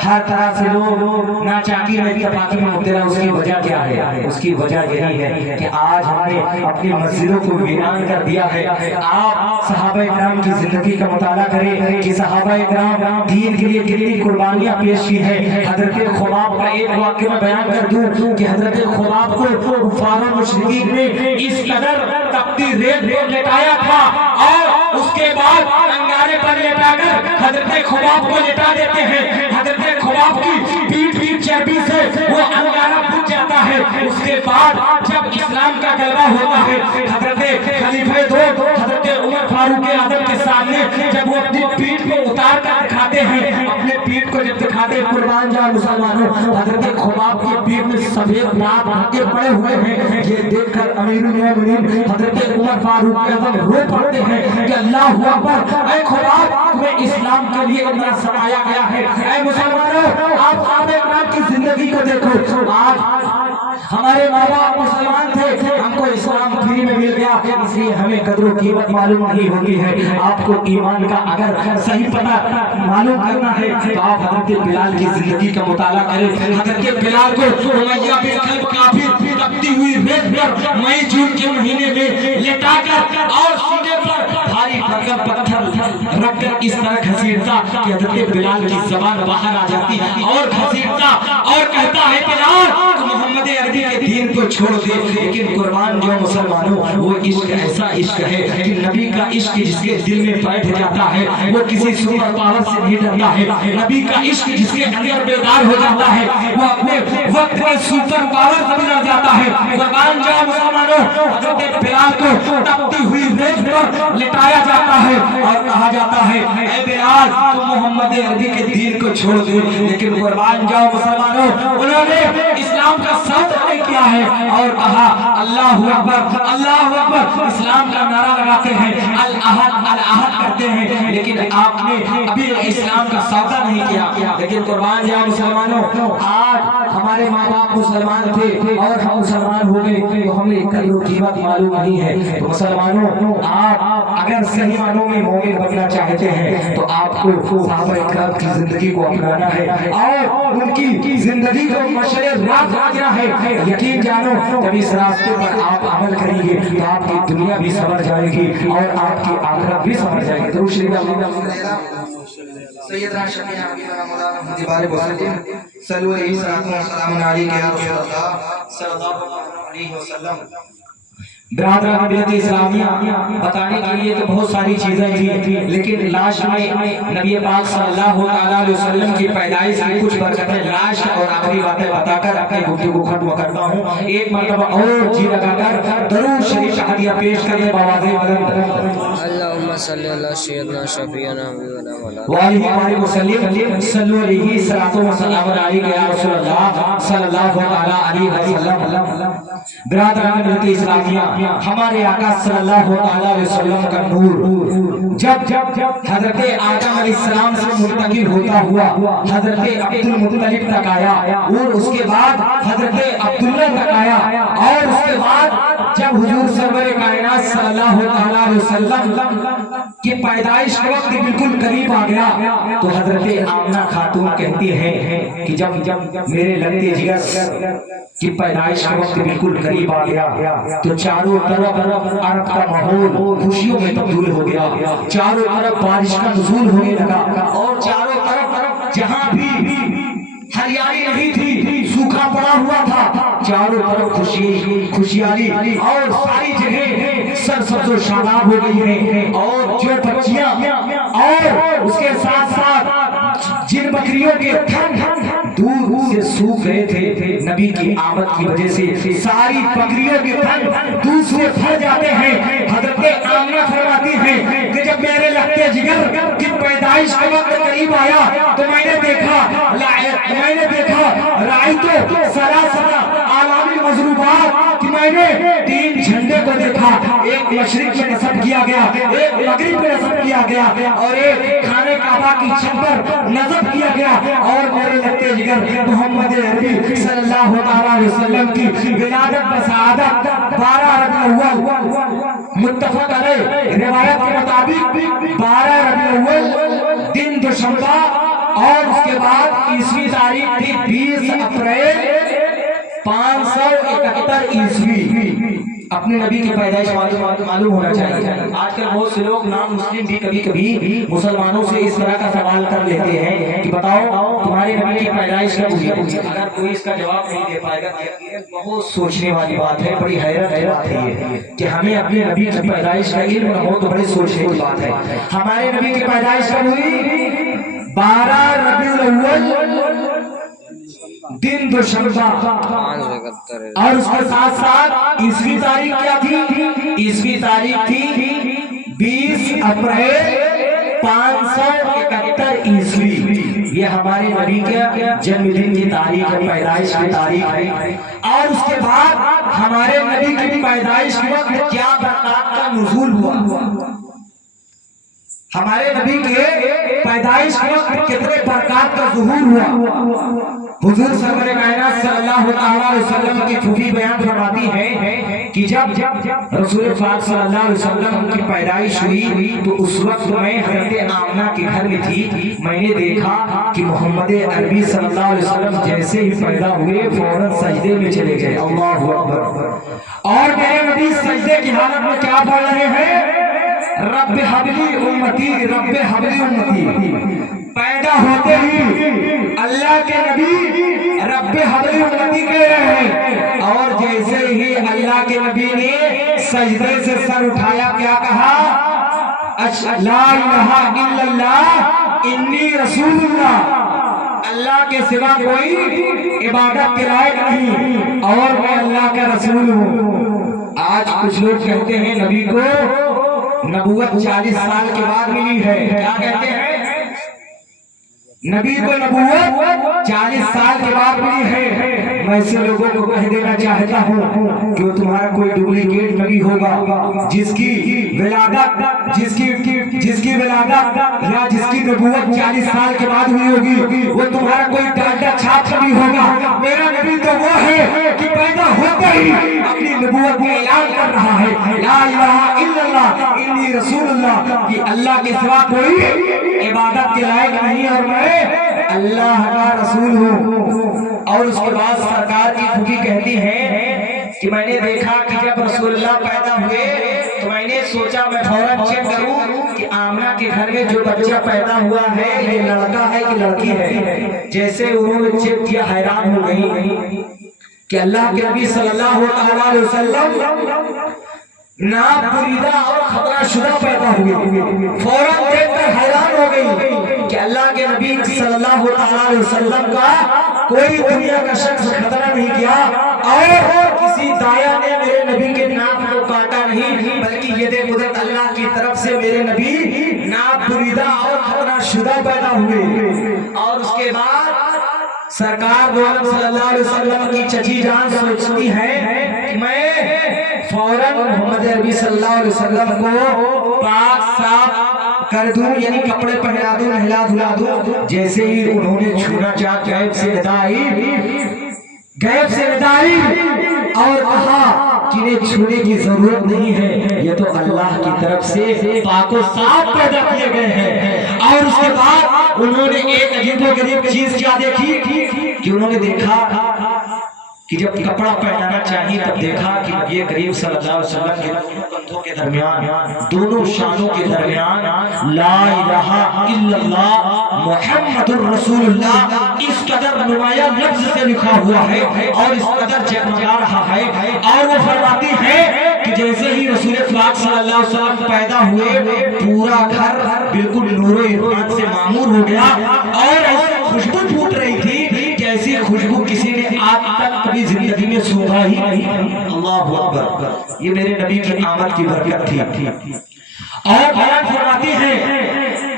ہر طرح سے لوگ ناچاکی میں اتفاقی میں مبتلا۔ اس کی وجہ کیا ہے؟ اس کی وجہ یہی ہے کہ آج ہم نے اپنی مسجدوں کو ویران کر دیا ہے۔ آپ صحابہ کرام کی زندگی کا مطالعہ کریں کہ صحابہ کرام دین کے لیے کتنی قربانیاں پیش کی ہے۔ حضرت خباب کا ایک واقعہ میں بیان کر دوں کہ حضرت خباب کو کفار و مشرکین نے اس قدر تپتی ریت پر لٹایا تھا، اور اس کے بعد انگارے پر لٹا کر حضرت خباب کو لٹا دیتے ہیں۔ حضرت خباب کی پیٹ چربی سے وہ انگارہ بجھ جاتا ہے۔ اس کے بعد جب اسلام کا غلبہ ہوتا ہے، حضرت خلیفہ دو حضرت عمر فاروق اعظم کے سامنے جب وہ اپنی پیٹ کو اتار کر دکھاتے ہیں، اپنے پیٹ کو جب دکھاتے ہیں، قربان جاؤ مسلمانوں، حضرت خباب کی پیٹ میں سفید داغ دھاگے پڑے ہوئے ہیں۔ یہ دیکھ کر امیر المومنین حضرت عمر فاروق اعظم رو پڑتے ہیں کہ اللہ اکبر، اے خباب تمہیں اسلام کے لیے اتنا سرایا گیا ہے۔ اے مسلمانوں، آپ صحابہ کرام کی زندگی کو دیکھو۔ آج ہمارے ماں باپ مسلمان تھے، ہم کو اسلام فری میں مل گیا، اس لیے ہمیں قدر و قیمت معلوم نہیں ہوتی ہے۔ آپ کو ایمان کا اگر صحیح پتہ معلوم کرنا ہے تو آپ حضرت بلال کی زندگی کا مطالعہ کریں۔ حضرت بلال کو امیہ بن خلف کافر تپتی ہوئی ریت پر مئی جون کے مہینے میں لٹا کر اور سینے پر بھاری پتھر رکھ کر اس طرح گھسیٹتا کہ حضرت بلال کی زبان باہر آ جاتی اور گھسیٹتا اور کہتا ہے بلال تو محمد عربی کے دین کو چھوڑ دے۔ لیکن قربان جو مسلمانوں، وہ عشق ایسا عشق ہے کہ نبی کا عشق جس کے دل میں بیٹھ جاتا ہے وہ کسی سپر پاور سے نہیں ڈرتا ہے۔ نبی کا عشق جس کے اندر بیدار ہو جاتا ہے وہ اپنے وقت میں سپر پاور سے بھی ڈر جاتا ہے۔ قربان جو مسلمانوں، حضرت بلال کو تپتی ہوئی ریت پر لٹایا جاتا ہے اور کہا جاتا ہے اے بلال تو محمد عربی کے دین کو چھوڑ دے۔ لیکن قربان جاؤ مسلمانوں، انہوں نے اسلام کا ساتھ نہیں کیا ہے اور کہا اللہ اکبر اللہ اکبر، اسلام کا نعرہ لگاتے ہیں، الاحد الاحد کرتے ہیں، لیکن آپ نے ابھی اسلام کا سودا نہیں کیا۔ لیکن قربان جاؤ مسلمانوں، آج ہمارے ماں باپ مسلمان تھے اور ہم مسلمان ہو گئے تو ہمیں قدر و قیمت معلوم نہیں ہے۔ تو مسلمانوں، آپ اگر صحیح معنوں میں مومن بننا چاہتے ہیں تو آپ کو صحابہ کرام کی زندگی کو اپنانا ہے اور ان کی زندگی کو مشرق راہ جانا ہے۔ یقین جانو جب اس راستے پر آپ عمل کریں گے تو آپ کی دنیا بھی سنور جائے گی اور آپ کی آخرت بھی سنور جائے گی۔ درود شریف سیدنا شفیع حبیبنا مولانا محمد بارک وسلم صلو علیہ وسلم علیہ یا رسول اللہ صلی اللہ علیہ وسلم۔ برادران ملت اسلامیہ، بتانے کے لیے تو بہت ساری چیزیں تھیں، لیکن لاسٹ میں نبی پاک صلی اللہ علیہ وسلم کی پیدائش کی کچھ برکتیں لاسٹ اور آخری باتیں بتا کر اپنی گفتگو کو ختم کرتا ہوں۔ ایک مرتبہ اور جی لگا کر درود شریف کا ہدیہ پیش کرنے بآواز بلند اللہم صلی اللہ سیدنا شفیعنا حبیبنا مولانا وآلہ وسلم صلو علیہ صلاۃ و سلام علیہ یا رسول اللہ صلی اللہ علیہ وسلم۔ برادران ملت اسلامیہ، ہمارے آقا صلی اللہ علیہ وسلم کا نور جب حضرت آدم علیہ السلام سے منتقل ہوتا ہوا حضرت عبد المطلب تک آیا اور اس کے بعد حضرت عبداللہ تک آیا اور اس کے بعد جب حضور سرور کائنات صلی اللہ علیہ وسلم کی پیدائش کا وقت بالکل قریب آ گیا تو حضرت آمنہ خاتون کہتی ہیں کہ جب میرے لگتے جگر کی پیدائش کا وقت بالکل قریب آ گیا تو چاروں طرف عرب کا ماحول خوشیوں میں تبدیل ہو گیا، چاروں طرف بارش کا نزول ہونے لگا اور چاروں طرف جہاں بھی ہریالی نہیں تھی سوکھا پڑا ہوا تھا، چاروں طرف خوشیالی اور ساری جگہیں سرسبز و شاداب ہو گئی ہیں اور جو بچیاں اور اس کے ساتھ ساتھ جن بکریوں کے تھن دور سے سوکھ گئے تھے نبی کی آمد کی وجہ سے ساری بکریوں کے تھن دوسرے بھر جاتے ہیں۔ حضرت آمنہ فرماتی ہیں کہ جب میرے لگتے جگر کی پیدائش کا وقت قریب آیا تو میں نے دیکھا رأیتو سلاسل آلامی مضروبات کہ میں نے 3 جھنڈے کو دیکھا، ایک مشرق میں نصب کیا گیا، ایک مغرب میں نصب کیا گیا اور ایک خانہ کعبہ کی چھت پر نصب کیا گیا، اور میرے لگتے جگر محمد عربی صلی اللہ علیہ وسلم کی ولادت و سعادت 12 ربیع الاول متفق علیہ روایت کے مطابق 12 ربیع الاول دن دوشنبہ، اور اس کے بعد عیسوی تاریخ تھی 20 اپریل 571 عیسوی۔ اپنے نبی کی پیدائش معلوم ہونا چاہیے۔ آج کل بہت سے لوگ نام مسلم بھی کبھی کبھی مسلمانوں سے اس طرح کا سوال کر لیتے ہیں کہ بتاؤ تمہارے نبی کی پیدائش کب ہوئی؟ اگر کوئی اس کا جواب نہیں دے پائے گا یہ بہت سوچنے والی بات ہے، بڑی حیرت کی بات ہے یہ کہ ہمیں اپنے نبی کی پیدائش کا علم نہ ہو تو بڑی سوچنے کی بات ہے۔ ہمارے نبی کی پیدائش کب ہوئی؟ 12 ربیع الاول دن دوشنبہ، اور اس کے ساتھ ساتھ عیسوی تاریخ کیا تھی؟ عیسوی تاریخ تھی 20 اپریل 571 عیسوی۔ یہ ہمارے نبی کے جنم دن کی تاریخ ہے، پیدائش کی تاریخ ہے۔ اور اس کے بعد ہمارے نبی کی پیدائش کے وقت کیا برکات کا نزول ہوا، ہمارے نبی کے پیدائش کے وقت کتنے برکات کا ظہور ہوا۔ حضور سرور کائنات صلی اللہ علیہ وسلم کی پھوپھی بیان فرماتی ہے کہ جب رسول پاک صلی اللہ علیہ وسلم کی پیدائش ہوئی تو اس وقت میں حضرت آمنہ کے گھر میں تھی، میں نے دیکھا کہ محمد عربی صلی اللہ علیہ وسلم جیسے ہی پیدا ہوئے فوراً سجدے میں چلے گئے، اللہ اکبر، اور میرے نبی سجدے کی حالت میں کیا پڑھ رہے ہیں؟ رب حبلی امتی، رب حبلی امتی۔ پیدا ہوتے ہی اللہ کے نبی رب حبلی امتی کہہ رہے ہیں، اور جیسے ہی اللہ کے نبی نے سجدے سے سر اٹھایا کیا کہا؟ لا الہ الا اللہ انی رسول اللہ، اللہ کے سوا کوئی عبادت کے لائق نہیں اور میں اللہ کا رسول ہوں۔ آج کچھ لوگ کہتے ہیں نبی کو نبوت 40 سال کے بعد ملی ہے، کیا کہتے ہیں؟ نبی کو نبوت 40 سال کے بعد ملی ہے۔ میں ایسے لوگوں کو کہہ دینا چاہتا ہوں کہ تمہارا کوئی ڈپلیکیٹ نبی ہوگا جس کی ولادت یا جس کی نبوت 40 سال کے بعد ہوئی ہوگی، وہ تمہارا کوئی ڈاٹا چھاپ نبی ہوگا۔ میرا نبی تو وہ ہے کہ پیدا ہوتے ہی اپنی نبوت کا اعلان کر رہا ہے، لا الہ الا اللہ انی رسول اللہ، کہ اللہ کے سوا کوئی عبادت کے لائق نہیں اور میں اللہ کا رسول ہوں۔ اور اس کے بعد سرکار کی پھوپھی کہتی ہے کہ میں نے دیکھا کہ جب رسول اللہ پیدا ہوئے تو میں نے سوچا میں فوراً چیک کروں کہ آمنہ کے گھر میں جو بچہ پیدا ہوا ہے یہ لڑکا ہے کہ لڑکی ہے۔ جیسے انہوں نے چیک کیا حیران ہو گئی کہ اللہ کے نبی صلی اللہ علیہ وسلم نابریدہ اور خطرہ شدہ پیدا ہوئے۔ فوراً دیکھ کر حیران ہو گئی کہ اللہ کے نبی صلی اللہ علیہ وسلم کا کوئی دنیا کا شخص خطرہ نہیں کیا اور کسی دایا نے میرے نبی کے نام کو کاٹا نہیں، بلکہ یہ قدرت اللہ کی طرف سے میرے نبی نابریدہ اور خطرہ شدہ پیدا ہوئے۔ اور اس کے بعد سرکار صلی اللہ علیہ وسلم کی چچی جان سوچتی ہے کہ میں فوراً محمد عربی صلی اللہ علیہ وسلم کو پاک صاف کر دوں، یعنی کپڑے پہنا دوں، نہلا دھلا دوں۔ جیسے ہی انہوں نے چھونا چاہ غیب سے ندا آئی اور کہا کہ انہیں چھونے کی ضرورت نہیں ہے، یہ تو اللہ کی طرف سے پاک و صاف پیدا کیے گئے ہیں۔ اور اس کے بعد انہوں نے ایک عجیب و غریب چیز کیا دیکھی کہ انہوں نے دیکھا کہ جب کپڑا پہنانا چاہیے تب دیکھا کہ نبی کریم صلی اللہ علیہ وسلم کے دونوں کندھوں کے درمیان، دونوں شانوں کے درمیان لا الہ الا اللہ محمد الرسول اللہ اس قدر نمایاں لفظ سے لکھا ہوا ہے اور اس قدر جگمگا رہا ہے۔ اور وہ فرماتی ہے کہ جیسے ہی رسول پاک صلی اللہ علیہ وسلم پیدا ہوئے پورا گھر بالکل نور و ایمان سے معمور ہو گیا اور ایسی خوشبو پھوٹ رہی تھی جیسی خوشبو کسی نے آج تک کبھی زندگی میں سوکھا ہی نہیں۔ اللہ اکبر، یہ میرے نبی کی آمد کی برکت تھی۔ اور بیان فرماتے ہیں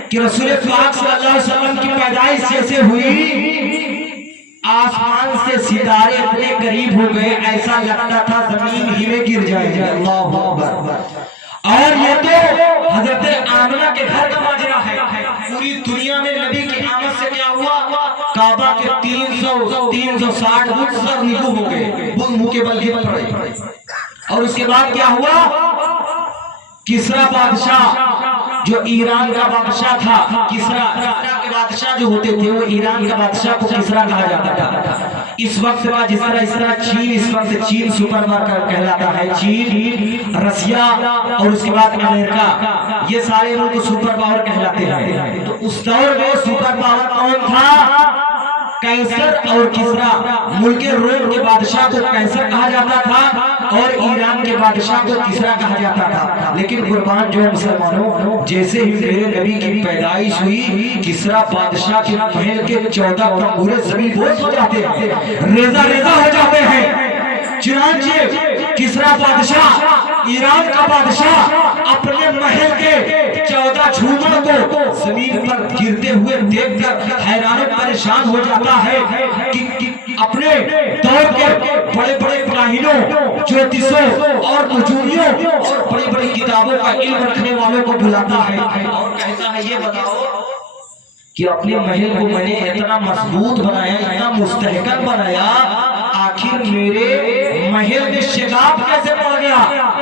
کہ رسول پاک صلی اللہ علیہ وسلم کی پیدائش جیسے ہوئی، آسمان سے ستارے اتنے قریب ہو گئے ایسا لگتا تھا زمین ہی میں گر جائے گی۔ اللہ اکبر۔ اور یہ تو حضرت آمنہ کے گھر کا ماجرا ہے۔ پوری دنیا میں نبی کی آمد سے کیا ہوا؟ کعبہ کے 360 بت سر نکو ہو گئے، منہ کے بل گر پڑے۔ اور اس کے بعد کیا ہوا؟ کسرا بادشاہ جو ایران کا بادشاہ تھا، کسرا کے بادشاہ جو ہوتے تھے وہ ایران کا بادشاہ کو کسرا کہا جاتا تھا۔ اس وقت کا جس طرح چین، اس وقت چین سپر پاور کہلاتا ہے، چین، رسیا اور اس کے بعد امریکہ، یہ سارے ملک سپر پاور کہلاتے ہیں۔ تو اس دور میں سپر پاور کون تھا؟ کیسر اور کسرا۔ ملک روم کے بادشاہ کو کیسر کہا جاتا تھا اور ایران کے بادشاہ کو کسرا کہا جاتا تھا۔ لیکن قربان جو مسلمانوں، جیسے ہی میرے نبی کی پیدائش ہوئی، کسرا بادشاہ کے محل کے 14 تنبورے زمین بوس ہو جاتے ہیں، ریزہ ریزہ ہو جاتے ہیں۔ چنانچہ کسرا بادشاہ، ایران کا بادشاہ، اپنے محل کے 14 جھومروں کو زمین پر گرتے ہوئے دیکھ کر حیران پریشان ہو جاتا ہے کہ اپنے دور کے بڑے بڑے کاہنوں، جوتشوں اور نجومیوں اور بڑی بڑی کتابوں کا علم رکھنے والوں کو بلاتا ہے اور کہتا ہے یہ بتاؤ کہ اپنے محل کو میں نے اتنا مضبوط بنایا، اتنا مستحکم بنایا، آخر میرے محل میں شگاف کیسے پڑ گیا،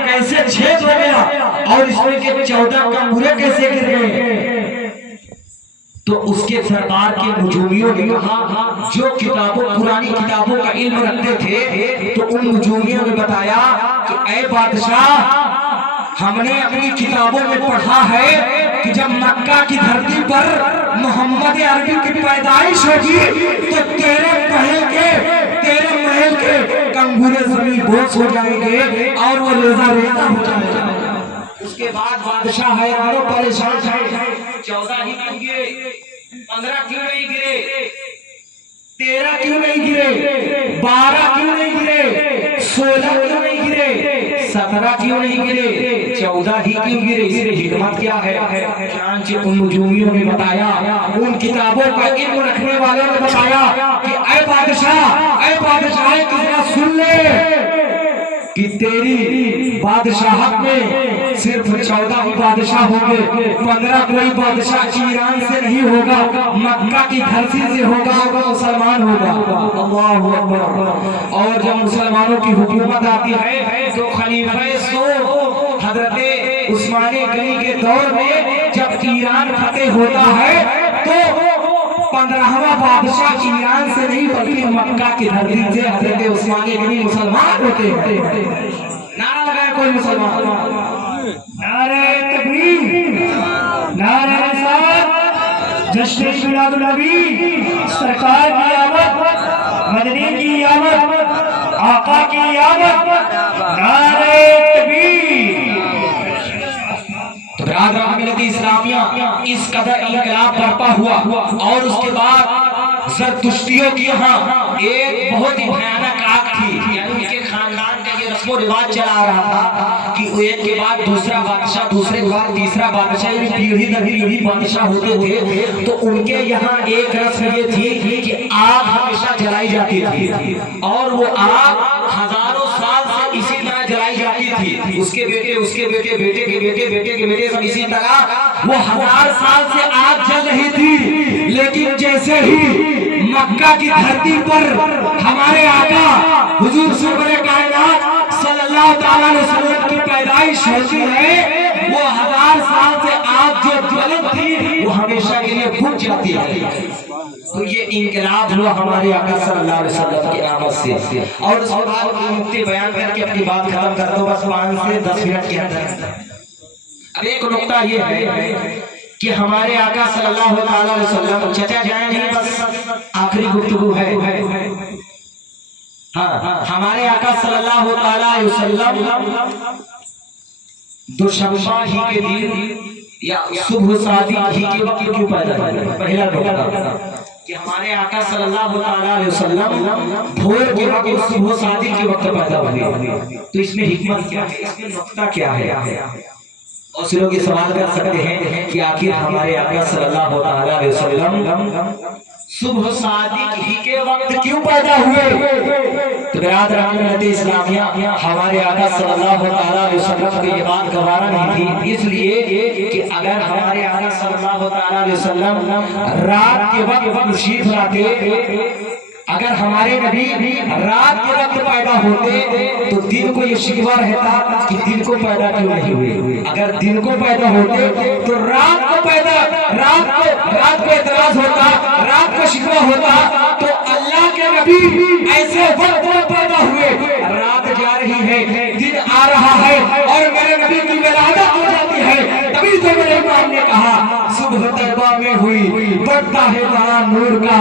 کیسے چھید ہو گیا اور اس میں کے 14 کنگورے کیسے گر گئے؟ تو اس کے سرکار کے نجومیوں نے کہا، جو پرانی کتابوں کا علم رکھتے تھے، تو ان نجومیوں نے بتایا کہ اے بادشاہ، ہم نے اپنی کتابوں میں پڑھا ہے کہ جب مکہ کی دھرتی پر محمد عربی کی پیدائش ہوگی تو تیرے محل کے کنگورے زمین بوس ہو جائیں گے اور وہ ریزہ ریزہ ہو جائے گا۔ اس کے بعد بادشاہ حیران و پریشان ہے، 14 ہی کیوں گرے، 15 کیوں نہیں گرے، 13 کیوں نہیں گرے، 12 کیوں نہیں گرے، 16 کیوں نہیں گرے، 17 کیوں نہیں گرے، 14 ہی کیوں گرے؟ اس میں حکمت کیا ہے؟ چنانچہ ان نجومیوں نے بتایا، ان کتابوں کا علم رکھنے والوں نے بتایا کہ اے بادشاہ کسرا سن لے کہ تیری بادشاہت میں صرف 14 ہی بادشاہ ہوں گے، 15 کوئی بادشاہ ایران سے نہیں ہوگا، مکہ کی دھرتی سے ہوگا، مسلمان ہوگا۔ اللہ اکبر۔ اور جب مسلمانوں کی حکومت آتی ہے تو خلیفہ حضرت عثمان غنی کے دور میں جب ایران فتح ہوتا ہے تو 15واں بادشاہ ایران سے نہیں بلکہ مکہ کی دھرتی سے حضرت عثمان غنی مسلمان ہوتے ہیں۔ نعرہ لگائے کوئی مسلمان، نعرہ تکبیر، نعرہ رسالت، جشن میلاد النبی، سرکار کی آمد، مدنی کی آمد، آقا کی آمد، نعرہ تکبیر۔ تو برادران ملت اسلامیہ، اس قدر انقلاب برپا ہوا اور اس کے بعد زرتشتیوں کی یہاں ایک بہت ہی بھیانک آگ تھی، یعنی ان کے خاندان کا یہ رسم و رواج چلا رہا تھا کہ ایک کے بعد دوسرا بادشاہ، دوسرے کے بعد تیسرا بادشاہ، یعنی پیڑھی در پیڑھی بادشاہ ہوتے تھے۔ تو ان کے یہاں ایک رسم یہ تھی کہ آگ ہمیشہ جلائی جاتی تھی اور وہ آگ ہزاروں سال سے اسی طرح جلائی جاتی تھی، اس کے بیٹے، اس کے بیٹے، بیٹے کے بیٹے، بیٹے کے بیٹے، سب اسی طرح وہ 1000 سال سے آگ جل رہی تھی۔ لیکن جیسے ہی مکہ کی دھرتی پر ہمارے آقا حضور سرور کائنات صلی اللہ تعالیٰ علیہ وسلم کی پیدائش ہوتی ہے، وہ 1000 سال سے آگ جو جلت تھی وہ ہمیشہ کے لیے بجھ جاتی ہے۔ تو یہ انقلاب ہوا ہمارے آقا صلی اللہ علیہ وسلم کی آمد سے۔ اور اس کے بعد کی نکتے بیان کر کے اپنی بات ختم کر دو، بس 5 سے 10 منٹ کے اندر۔ اب ایک نکتہ یہ ہے کہ ہمارے آقا صلی اللہ علیہ وسلم، چچا جائیں نہیں، بس آخری گفتگو ہے۔ ہاں، ہمارے آقا صلی اللہ علیہ وسلم دوشنبہ ہی کے دن یا صبح صادق ہی کے وقت کیوں پیدا ہوئے؟ پہلا نکتہ کہ ہمارے آقا صلی اللہ علیہ وسلم بھور کے وقت صبح صادق کے وقت پیدا ہوئے، تو اس میں حکمت کیا ہے، اس میں نقطہ کیا ہے؟ اور سے لوگ یہ سوال کر سکتے ہیں کہ آخر ہمارے آقا صلی اللہ علیہ وسلم صبح صادق ہی کے وقت کیوں پیدا ہوئے؟ تو برادران ملت اسلامیہ، ہمارے آقا صلی اللہ علیہ وسلم کو یہ بات گوارا نہیں تھی، اس لیے کہ اگر ہمارے آقا صلی اللہ علیہ وسلم رات کے وقت تشریف لاتے، اگر ہمارے نبی رات کے وقت پیدا ہوتے تو دن کو یہ شکوہ رہتا کہ دن کو پیدا کیوں نہیں ہوئے، اگر دن کو پیدا ہوتے تو رات کو اعتراض ہوتا، رات کو شکوہ ہوتا، تو اللہ کے نبی ایسے وقت میں پیدا ہوئے، رات جا رہی ہے، دن آ رہا ہے اور میرے نبی کی ولادت ہو جاتی ہے، تبھی تو میرے امام نے کہا صبح طیبہ میں ہوئی بڑھتا ہے بڑا نور کا،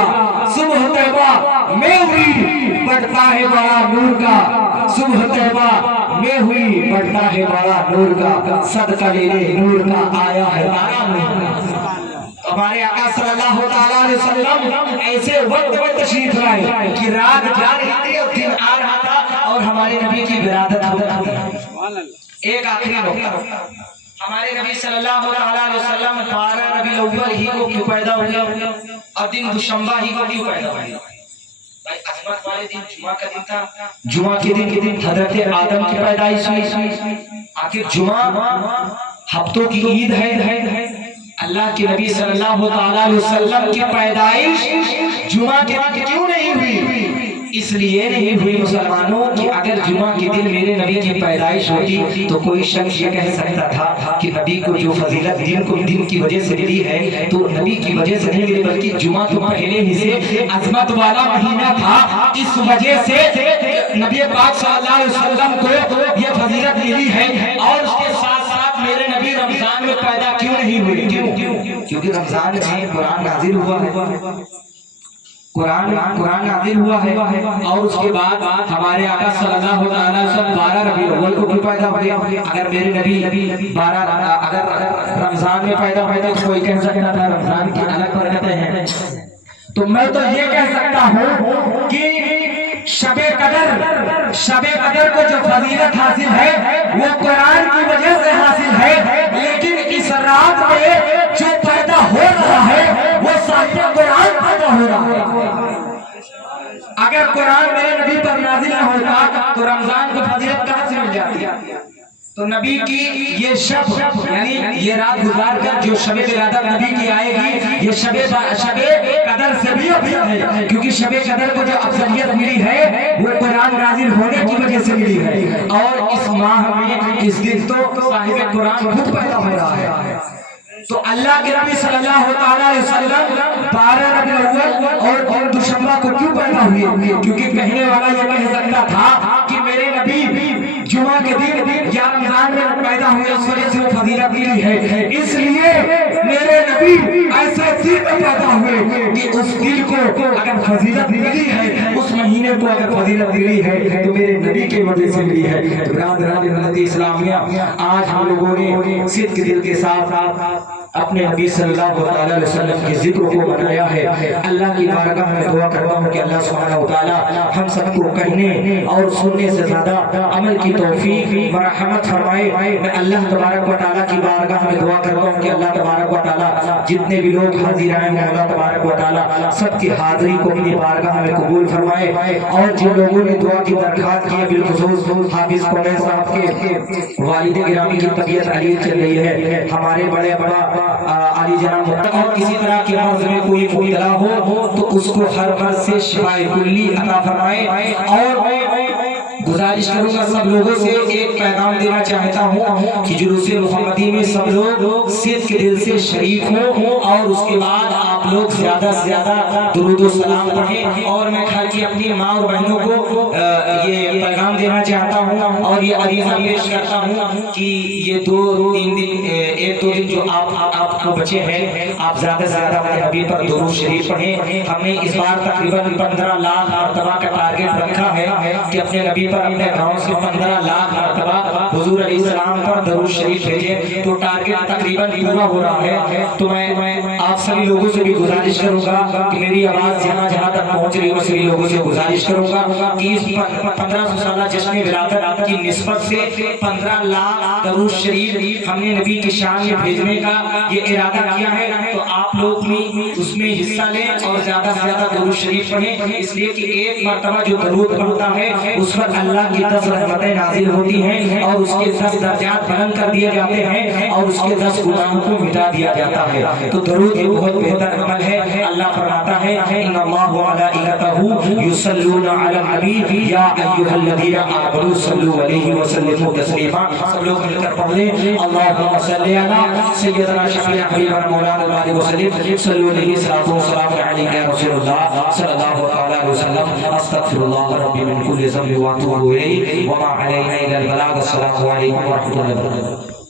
صبح طیبہ میں ہوئی بڑھتا ہے بڑا نور کا، صبح طیبہ میں ہوئی بڑھتا ہے بڑا نور کا، صدقہ لینے نور کا آیا ہے بڑا نور کا۔ ہمارے آقا صلی اللہ علیہ وسلم ایسے وقت میں تشریف لائے کہ رات جا رہی تھی اور دن آ رہا تھا اور ہمارے نبی کی ولادت ہو گئی۔ ایک آخری نقطہ، ہمارے نبی صلی اللہ علیہ وسلم 12 ربیع الاول ہی کو کیوں پیدا ہوئے اور دن دوشنبہ ہی کو کیوں پیدا ہوئے؟ بھائی عظمت والے دن جمعہ کا دن تھا، جمعہ کے دن حضرت آدم کی پیدائش ہوئی، آخر جمعہ ہفتوں کی عید ہے، اللہ کے نبی صلی اللہ علیہ وسلم کی پیدائش جمعہ کے دن کیوں نہیں ہوئی؟ اس لیے نہیں ہوئی مسلمانوں کہ اگر جمعہ کے دن میرے نبی کی پیدائش ہوتی تو کوئی شخص یہ کہہ سکتا تھا کہ نبی کو جو فضیلت دن کی وجہ سے ملی ہے تو نبی کی وجہ سے نہیں ملی، بلکہ جمعہ تو پہلے ہی سے عظمت والا مہینہ تھا، اس وجہ سے نبی پاک صلی اللہ علیہ وسلم کو یہ فضیلت ملی ہے۔ اور اس کے ساتھ ساتھ میرے نبی رمضان میں پیدا کیوں نہیں ہوئے؟ کیونکہ رمضان میں قرآن نازل ہوا ہے، قرآن نازل ہوا ہے، اور اس کے بعد ہمارے آقا صلی اللہ علیہ وسلم 12 ربیع الاول کو پیدا ہوئے۔ اگر میرے نبی اگر رمضان میں پیدا ہوئے تو کوئی کہہ سکتا تھا رمضان کی الگ برکتیں ہیں، تو میں تو یہ کہہ سکتا ہوں کہ شب قدر کو جو فضیلت حاصل ہے وہ قرآن کی وجہ سے حاصل ہے، لیکن اس رات میں جو پیدا ہو رہا ہے وہ صاحب قرآن پیدا ہو رہا ہے۔ اگر قرآن میرے نبی پر نازل نہ ہوتا تو رمضان کو فضیلت کہاں سے مل جاتی؟ تو نبی کی یہ شب یعنی یہ رات گزار کر جو شب ولادت نبی کی آئے گی، یہ شب قدر سے بھی افضل ہے، کیونکہ شب قدر کو جو افضلیت ملی ہے وہ قرآن نازل ہونے کی وجہ سے ملی ہے، اور اس ماہ میں اس دن تو صاحب قرآن خود پیدا ہو رہا ہے۔ تو اللہ کے نبی صلی اللہ علیہ وسلم 12 ربیع الاول اور دوشنبہ کو کیوں پیدا ہوئے؟ کیونکہ کہنے والا یہ کہہ سکتا تھا کہ میرے نبی جمعہ کے دن یا رمضان میں پیدا ہوئے، اس وجہ سے وہ فضیلت ملی ہے، اس لیے میرے نبی ایسے دن میں پیدا ہوئے کہ اس دن کو اگر فضیلت ملی ہے، اس مہینے کو اگر فضیلت ملی ہے تو میرے نبی کی وجہ سے ملی ہے۔ برادران ملت اسلامیہ، آج ہم لوگوں نے صدق دل کے ساتھ اپنے نبی صلی اللہ علیہ وسلم کے ذکر کو منایا ہے۔ اللہ کی بارگاہ میں دعا کرتا ہوں کہ اللہ سبحانہ وتعالی ہم سب کو کہنے اور سننے سے زیادہ عمل کی توفیق و رحمت فرمائے۔ میں اللہ تبارک و تعالیٰ کی بارگاہ میں دعا کرتا ہوں کہ اللہ تبارک و تعالیٰ جتنے بھی لوگ حاضر آئے ہیں اللہ تبارک و تعالیٰ سب کی حاضری کو اپنی بارگاہ میں قبول فرمائے، اور جن لوگوں نے دعا کی درخواست کی ہے بالخصوص حافظ قمر صاحب کے والد گرامی کی طبیعت علیل چل رہی ہے، ہمارے بڑے بڑا علی جناب اور کسی طرح کے مرض میں کوئی مبتلا ہو تو اس کو ہر مرض سے شفا کلی عطا فرمائے۔ اور گزارش کروں گا سب لوگوں سے، ایک پیغام دینا چاہتا ہوں کہ جلوس محمدی میں سب لوگ صدق کے دل سے شریک ہوں، اور اس کے بعد آپ لوگ زیادہ سے زیادہ درود و سلام پڑھیں۔ اور میں گھر کی اپنی ماں اور بہنوں کو یہ پیغام دینا چاہتا ہوں اور یہ عریضہ پیش کرتا ہوں کہ یہ ایک دو دن جو آپ 5 بچے ہیں، آپ زیادہ سے زیادہ اپنے نبی پر درود شریف پڑھیں۔ ہم نے اس بار تقریباً 15 لاکھ مرتبہ کا ٹارگٹ رکھا ہے کہ اپنے نبی پر اپنے گاؤں سے 15 لاکھ مرتبہ حضور علیہ السلام پر درود شریف بھیجیں، تو ٹارگٹ تقریباً پورا ہو رہا ہے۔ تو میں آپ سبھی لوگوں سے بھی گزارش کروں گا کہ میری آواز جہاں جہاں تک پہنچ رہی ہے سبھی لوگوں سے گزارش کروں گا کہ اس 1500 سالہ جشن ولادت کی نسبت سے 15 لاکھ درود شریف ہم نے نبی کی شان میں بھیجنے کا یہ ارادہ کیا ہے، تو آپ لوگ بھی اس میں حصہ لیں اور زیادہ سے زیادہ درود شریف پڑھیں، اس لیے کہ ایک مرتبہ جو درود پڑھتا ہے اس پر اللہ کی 10 رحمتیں نازل ہوتی ہیں اور اس کے 10 درجات بلند کر دیے جاتے ہیں اور اس کے 10 گناہوں کو مٹا دیا جاتا ہے۔ تو درود یہ بہت بہتر عمل ہے۔ اللہ فرماتا ہے ان اللہ وملائکتہ یصلون علی النبی یا ایھا الذین آمنوا صلوا علیہ وسلموا تسلیما۔ سب لوگ مل کر پڑھ لیں اللہم صلی علی سیدنا شفیع حبیبنا مولانا علیہ وسلم صلوا علیہ السلام علیک یا رسول اللہ صلی اللہ علیہ وسلم۔ استغفر اللہ ربی من کل ذنب واتوب الیہ وما علینا الا البلاغ۔ السلام علیکم ورحمۃ اللہ وبرکاتہ۔